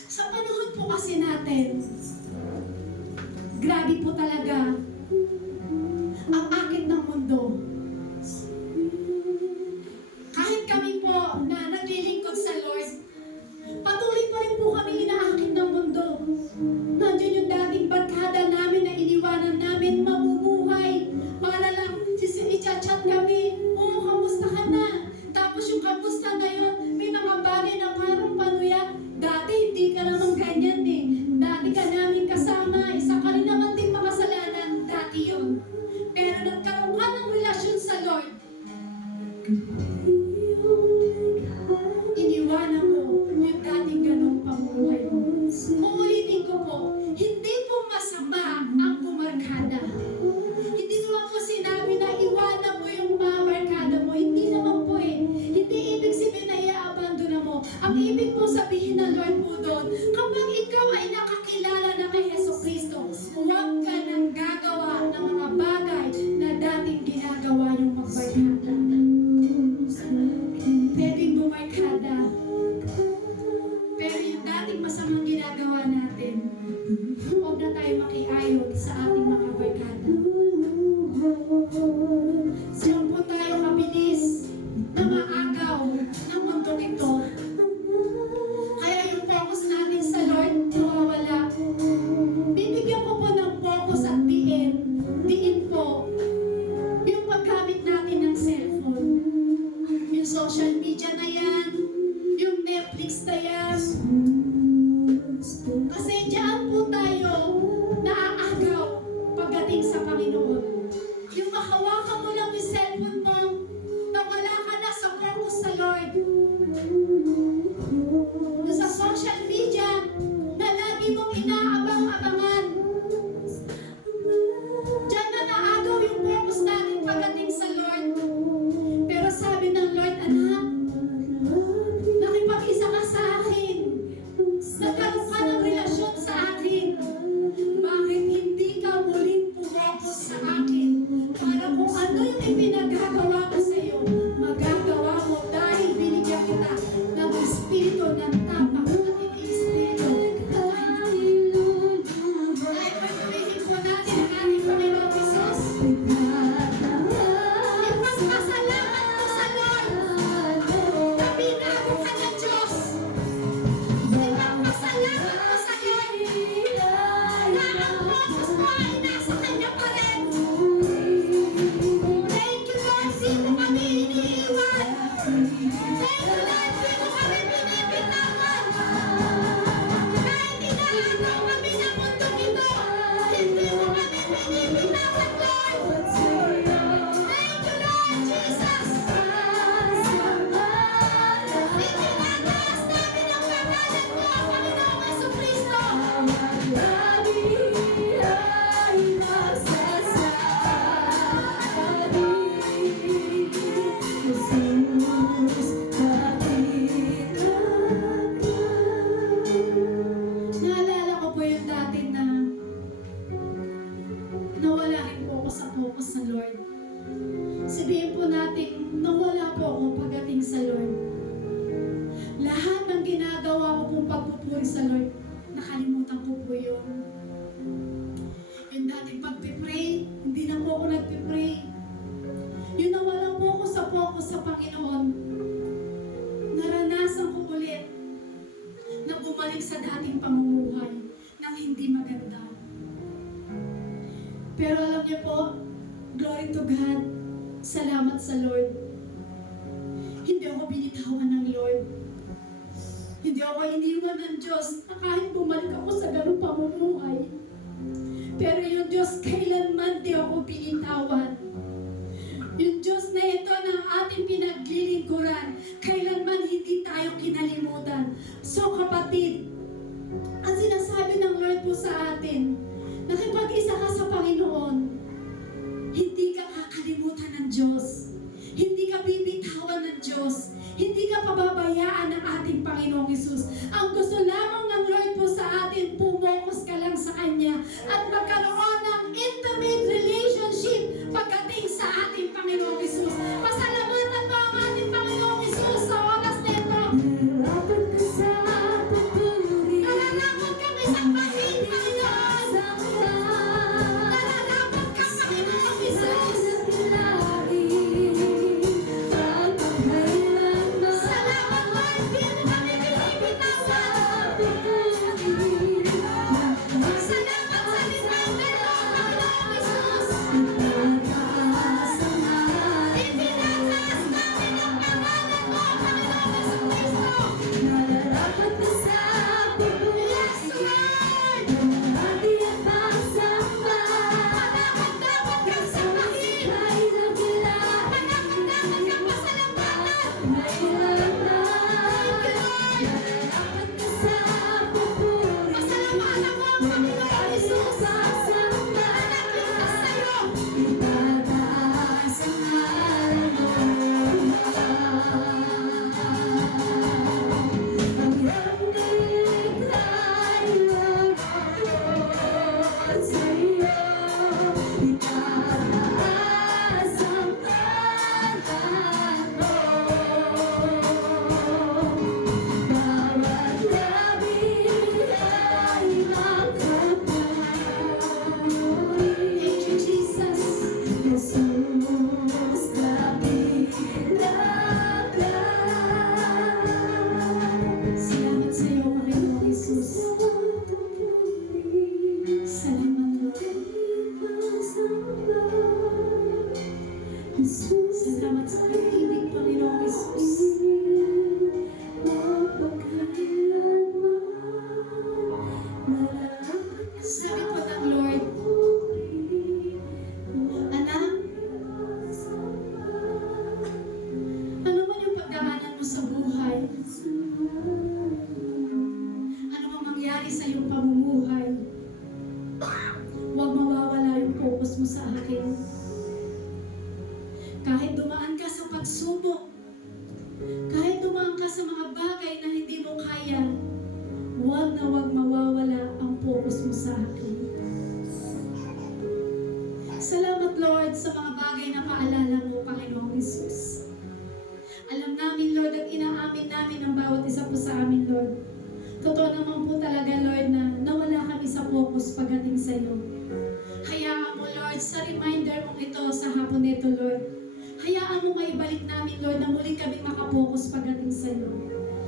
Sa panahon po kasi natin, grabe po talaga ang akit ng mundo. Kahit kami po na naglilingkod sa Lord, patuloy pa rin po kami inaakit ng mundo. Nandiyan yung dating barkada namin na iniwanan namin mabubuhay. Para lang i-chat kami, oo, kamusta ka na? Tapos yung kamusta na yun, may mga bagay na parang panuya. Dati hindi ka naman ganyan eh. Dati ka namin kasama, isa ka rin naman din makasalanan. Dati yun. Pero nagkaroon ka ng relasyon sa Lord. Iniwanan mo yung dating ganong pamumuhay mo. Uulitin ko po, hindi po masama ang pumarkada. Hindi naman po sinabi na iwanan mo yung mga barkada mo. Hindi naman po eh. Hindi ibig sabihin na i-abandona mo. Ang ibig po sabihin ng Lord po doon, kapag ikaw ay nakakilala na kay Yeso Cristo, huwag ka nang gagawa ng mga bagay na dating ginagawa yung magbarkada. Pwedeng bumarkada. Pero yung dating masamang ginagawa natin, huwag na tayo makiayod sa ating mga barkada. Huwag po tayo mabilis na maagaw ng mundong ito. Kaya yung focus natin sa Lord, nawawala. Bibigyan ko po ng focus at diin po yung paggamit natin ng cellphone. Yung social media na yan, yung Netflix na yan. Kasi diyan po tayo naaagaw pagdating sa Panginoon. Yung mahawakan mo lang yung cellphone mo, na wala ka na sa focus sa Lord. Yung sa social media, na lagi mong inaabang-abangan. Diyan na naagaw yung focus natin pagdating sa Lord. Pero sabi ng Lord, anak, nakipag-isa ka sa akin. Nagkaroon ka ng relasyon sa akin. Bakit hindi ka muling pumopos sa akin? Para kung ano yung ipinagagawa ko sa iyo, magagawa mo dahil binigyan kita ng espiritu ng tama at hindi espiritu ng kahilingan. Dahil pagpilihin po natin ang ating Panginoong Jesus, ipagpasalamat mo sa Lord na binago ka ng Diyos. Ipagpasalamat mo sa Lord na ang focus mo ay nasa Kanya pa rin. Thank you, Lord, di mo kami iniiwan. Thank you, Lord, di mo kami binibitawan. Kahit inaagaw kami ng mundong ito, hindi mo kami binibitawan, Lord. Thank you, Lord Jesus. Itinataas namin ang pangalan mo, Panginoong Jesucristo. Naalala ko po yung dati na nawala rin po ako sa focus sa Lord. Sabihin po natin, nawala po ako pagdating sa Lord. Lahat ng ginagawa ko pong pagpupuri sa Lord, nakalimutan ko po yun. Yung dating pagpipray, hindi na po ako nagpipray. Yung nawala po ako sa focus sa Panginoon, naranasan ko ulit na bumalik sa dating pamumuhay ng hindi maganda. Pero alam niyo po, glory to God, salamat sa Lord. Hindi ako binitawan ng Lord. Hindi ako iniwan ng Diyos na kahit bumalik ako sa ganung pamumuhay. Pero yung Diyos, kailanman di ako binitawan. Yung Diyos na ating pinaglilingkuran. Kailanman hindi tayo kinalimutan. So kapatid, ang sinasabi ng Lord po sa atin, nakipag-isa ka sa Panginoon, hindi ka kakalimutan ng Diyos. Hindi ka bibitawan ng Diyos. Hindi ka pababayaan ng ating Panginoong Hesus. Ang gusto lamang ng Lord po sa atin, pumokus ka lang sa Kanya at magkaroon ng intimate relationship pagdating sa ating Panginoong Hesus. Pasalamatan mo ang ating Panginoong Hesus sa oras na ito. Nalalaman kami sa pangin, Panginoon. Nalalaman ka, Panginoong Hesus. Salamat, Lord. Di mo kami binibitawan. Salamat sa reminder mo, Panginoong Hesus. Itinataas namin ang pangalan mo, Panginoong Jesucristo. Yes, Lord. Dapat ka sa pangin. Dapat ka pasalamatan. Pasalamatan mo, Panginoong Hesus. Hanapin ka sa'yo. Thank you, Jesus. Salamat sa iyo, Panginoong Hesus. Salamat, Lord. Salamat sa pag-ibig, Panginoong Hesus. Sabi po ng Lord, anak, ano man yung pagdaanan mo sa buhay, ano man mangyari sa iyong pamumuhay, huwag mawawala yung focus mo sa akin. Kahit dumaan ka sa pagsubok, kahit dumaan ka sa mga bagay na hindi mo kaya, huwag na huwag mawawala ang focus mo sa akin. Salamat, Lord, sa mga bagay na paalala mo, Panginoong Hesus. Alam namin, Lord, at inaamin namin ang bawat isa po sa amin, Lord. Totoo naman po talaga, Lord, na nawala kami sa focus pagdating sa iyo. Hayaan mo, Lord, sa reminder mong ito sa hapon nito, Lord. Hayaan mo maibalik namin, Lord, na muli kami makapokus pagdating sa iyo.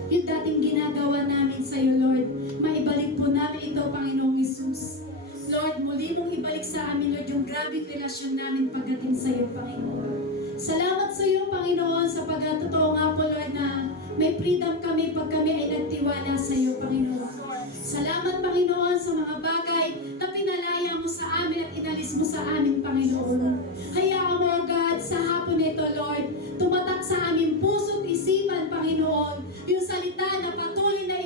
Yung dating ginagawa namin sa iyo, Lord, maibalik po namin ito, Panginoong Hesus. Lord, muli mong ibalik sa amin, Lord, yung grabing relasyon namin pagdating sa iyo, Panginoon. Salamat sa iyo, Panginoon, sa pagkatotoo nga po, Lord, na may freedom kami pag kami ay nagtiwala sa iyo, Panginoon. Salamat, Panginoon, sa mga bagay na pinalaya mo sa amin at inalis mo sa amin, Panginoon. Hayaan mo, God, sa hapon nito, Lord, tumatak sa aming puso't isipan, Panginoon, yung salita na patuloy na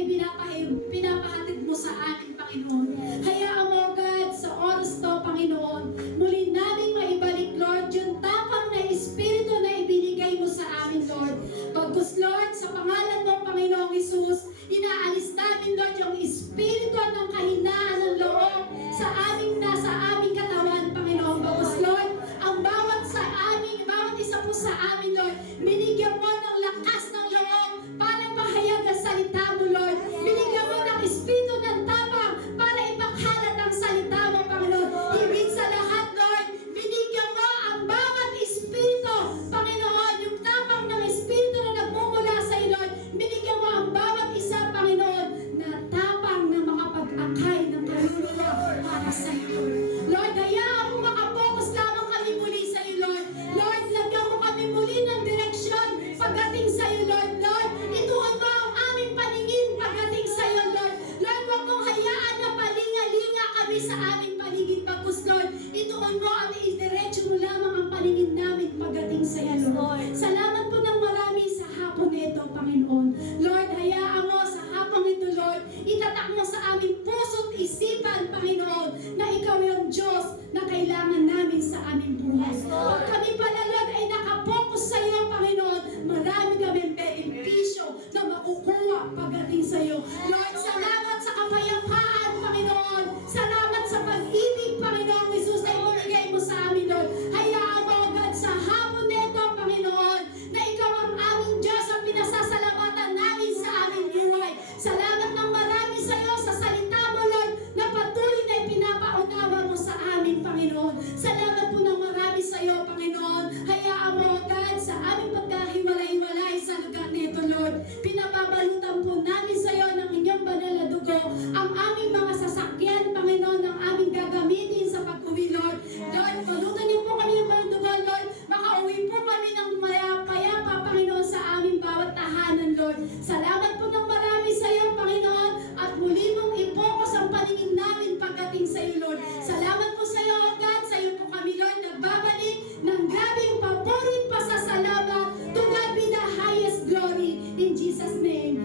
pinapahatid mo sa amin, Panginoon. Hayaan mo, God, sa oras to, Panginoon, muli namin maibalik, Lord, yung tapang na espiritu na ibinigay mo sa amin, Lord. Pagkus, Lord, sa pangalan mo, Panginoong Hesus, inaalis namin, Lord, yung espiritu ng kahinaan ng loob sa aming katawan, Panginoon. Pagkus, Lord, ang bawat isa po sa amin, Lord, binigyan mo ng lakas ng loob para pahayag ang salita buhay. Yes, Lord. Pag kami pala, Lord, ay nakapokus sa iyo, Panginoon, marami kami benepisyo na makukuha pagdating sa iyo. Lord, salamat sa kapayapaan, Panginoon. Salamat sa pag-ibig, Panginoon Jesus, na ibinigay mo sa amin, Lord. Hayaan mo, God, sa hapon nito, Panginoon, na ikaw ang aming Diyos, ang pinasasalamatan namin sa aming buhay. Salamat ng marami sa iyo sa salita mo, Lord, na patuloy na ipinapaunawa mo sa amin, Panginoon. Salamat po ng marami sa iyo, Panginoon. Hayaan mo, God, sa aming pagkahiwalay-hiwalay sa lugar nito, Lord. Pinababalutan po namin sa iyo ng inyong banal na dugo ang aming mga sasakyan, Panginoon, ang aming gagamitin sa pag-uwi, Lord. Lord, balutan niyo po kami ng mga dugo, Lord. Makauwi po kami ng maya-payapa, Panginoon, sa aming bawat tahanan, Lord. Salamat po ng marami sa iyo, Panginoon, at muli mong i-focus ang paningin namin pagdating sa iyo, Lord. Salamat po sa iyo, God. Sa iyo po kami, Lord, nagbabalik ng grabing paborit pasasalamat. To God be the highest glory. In Jesus' name,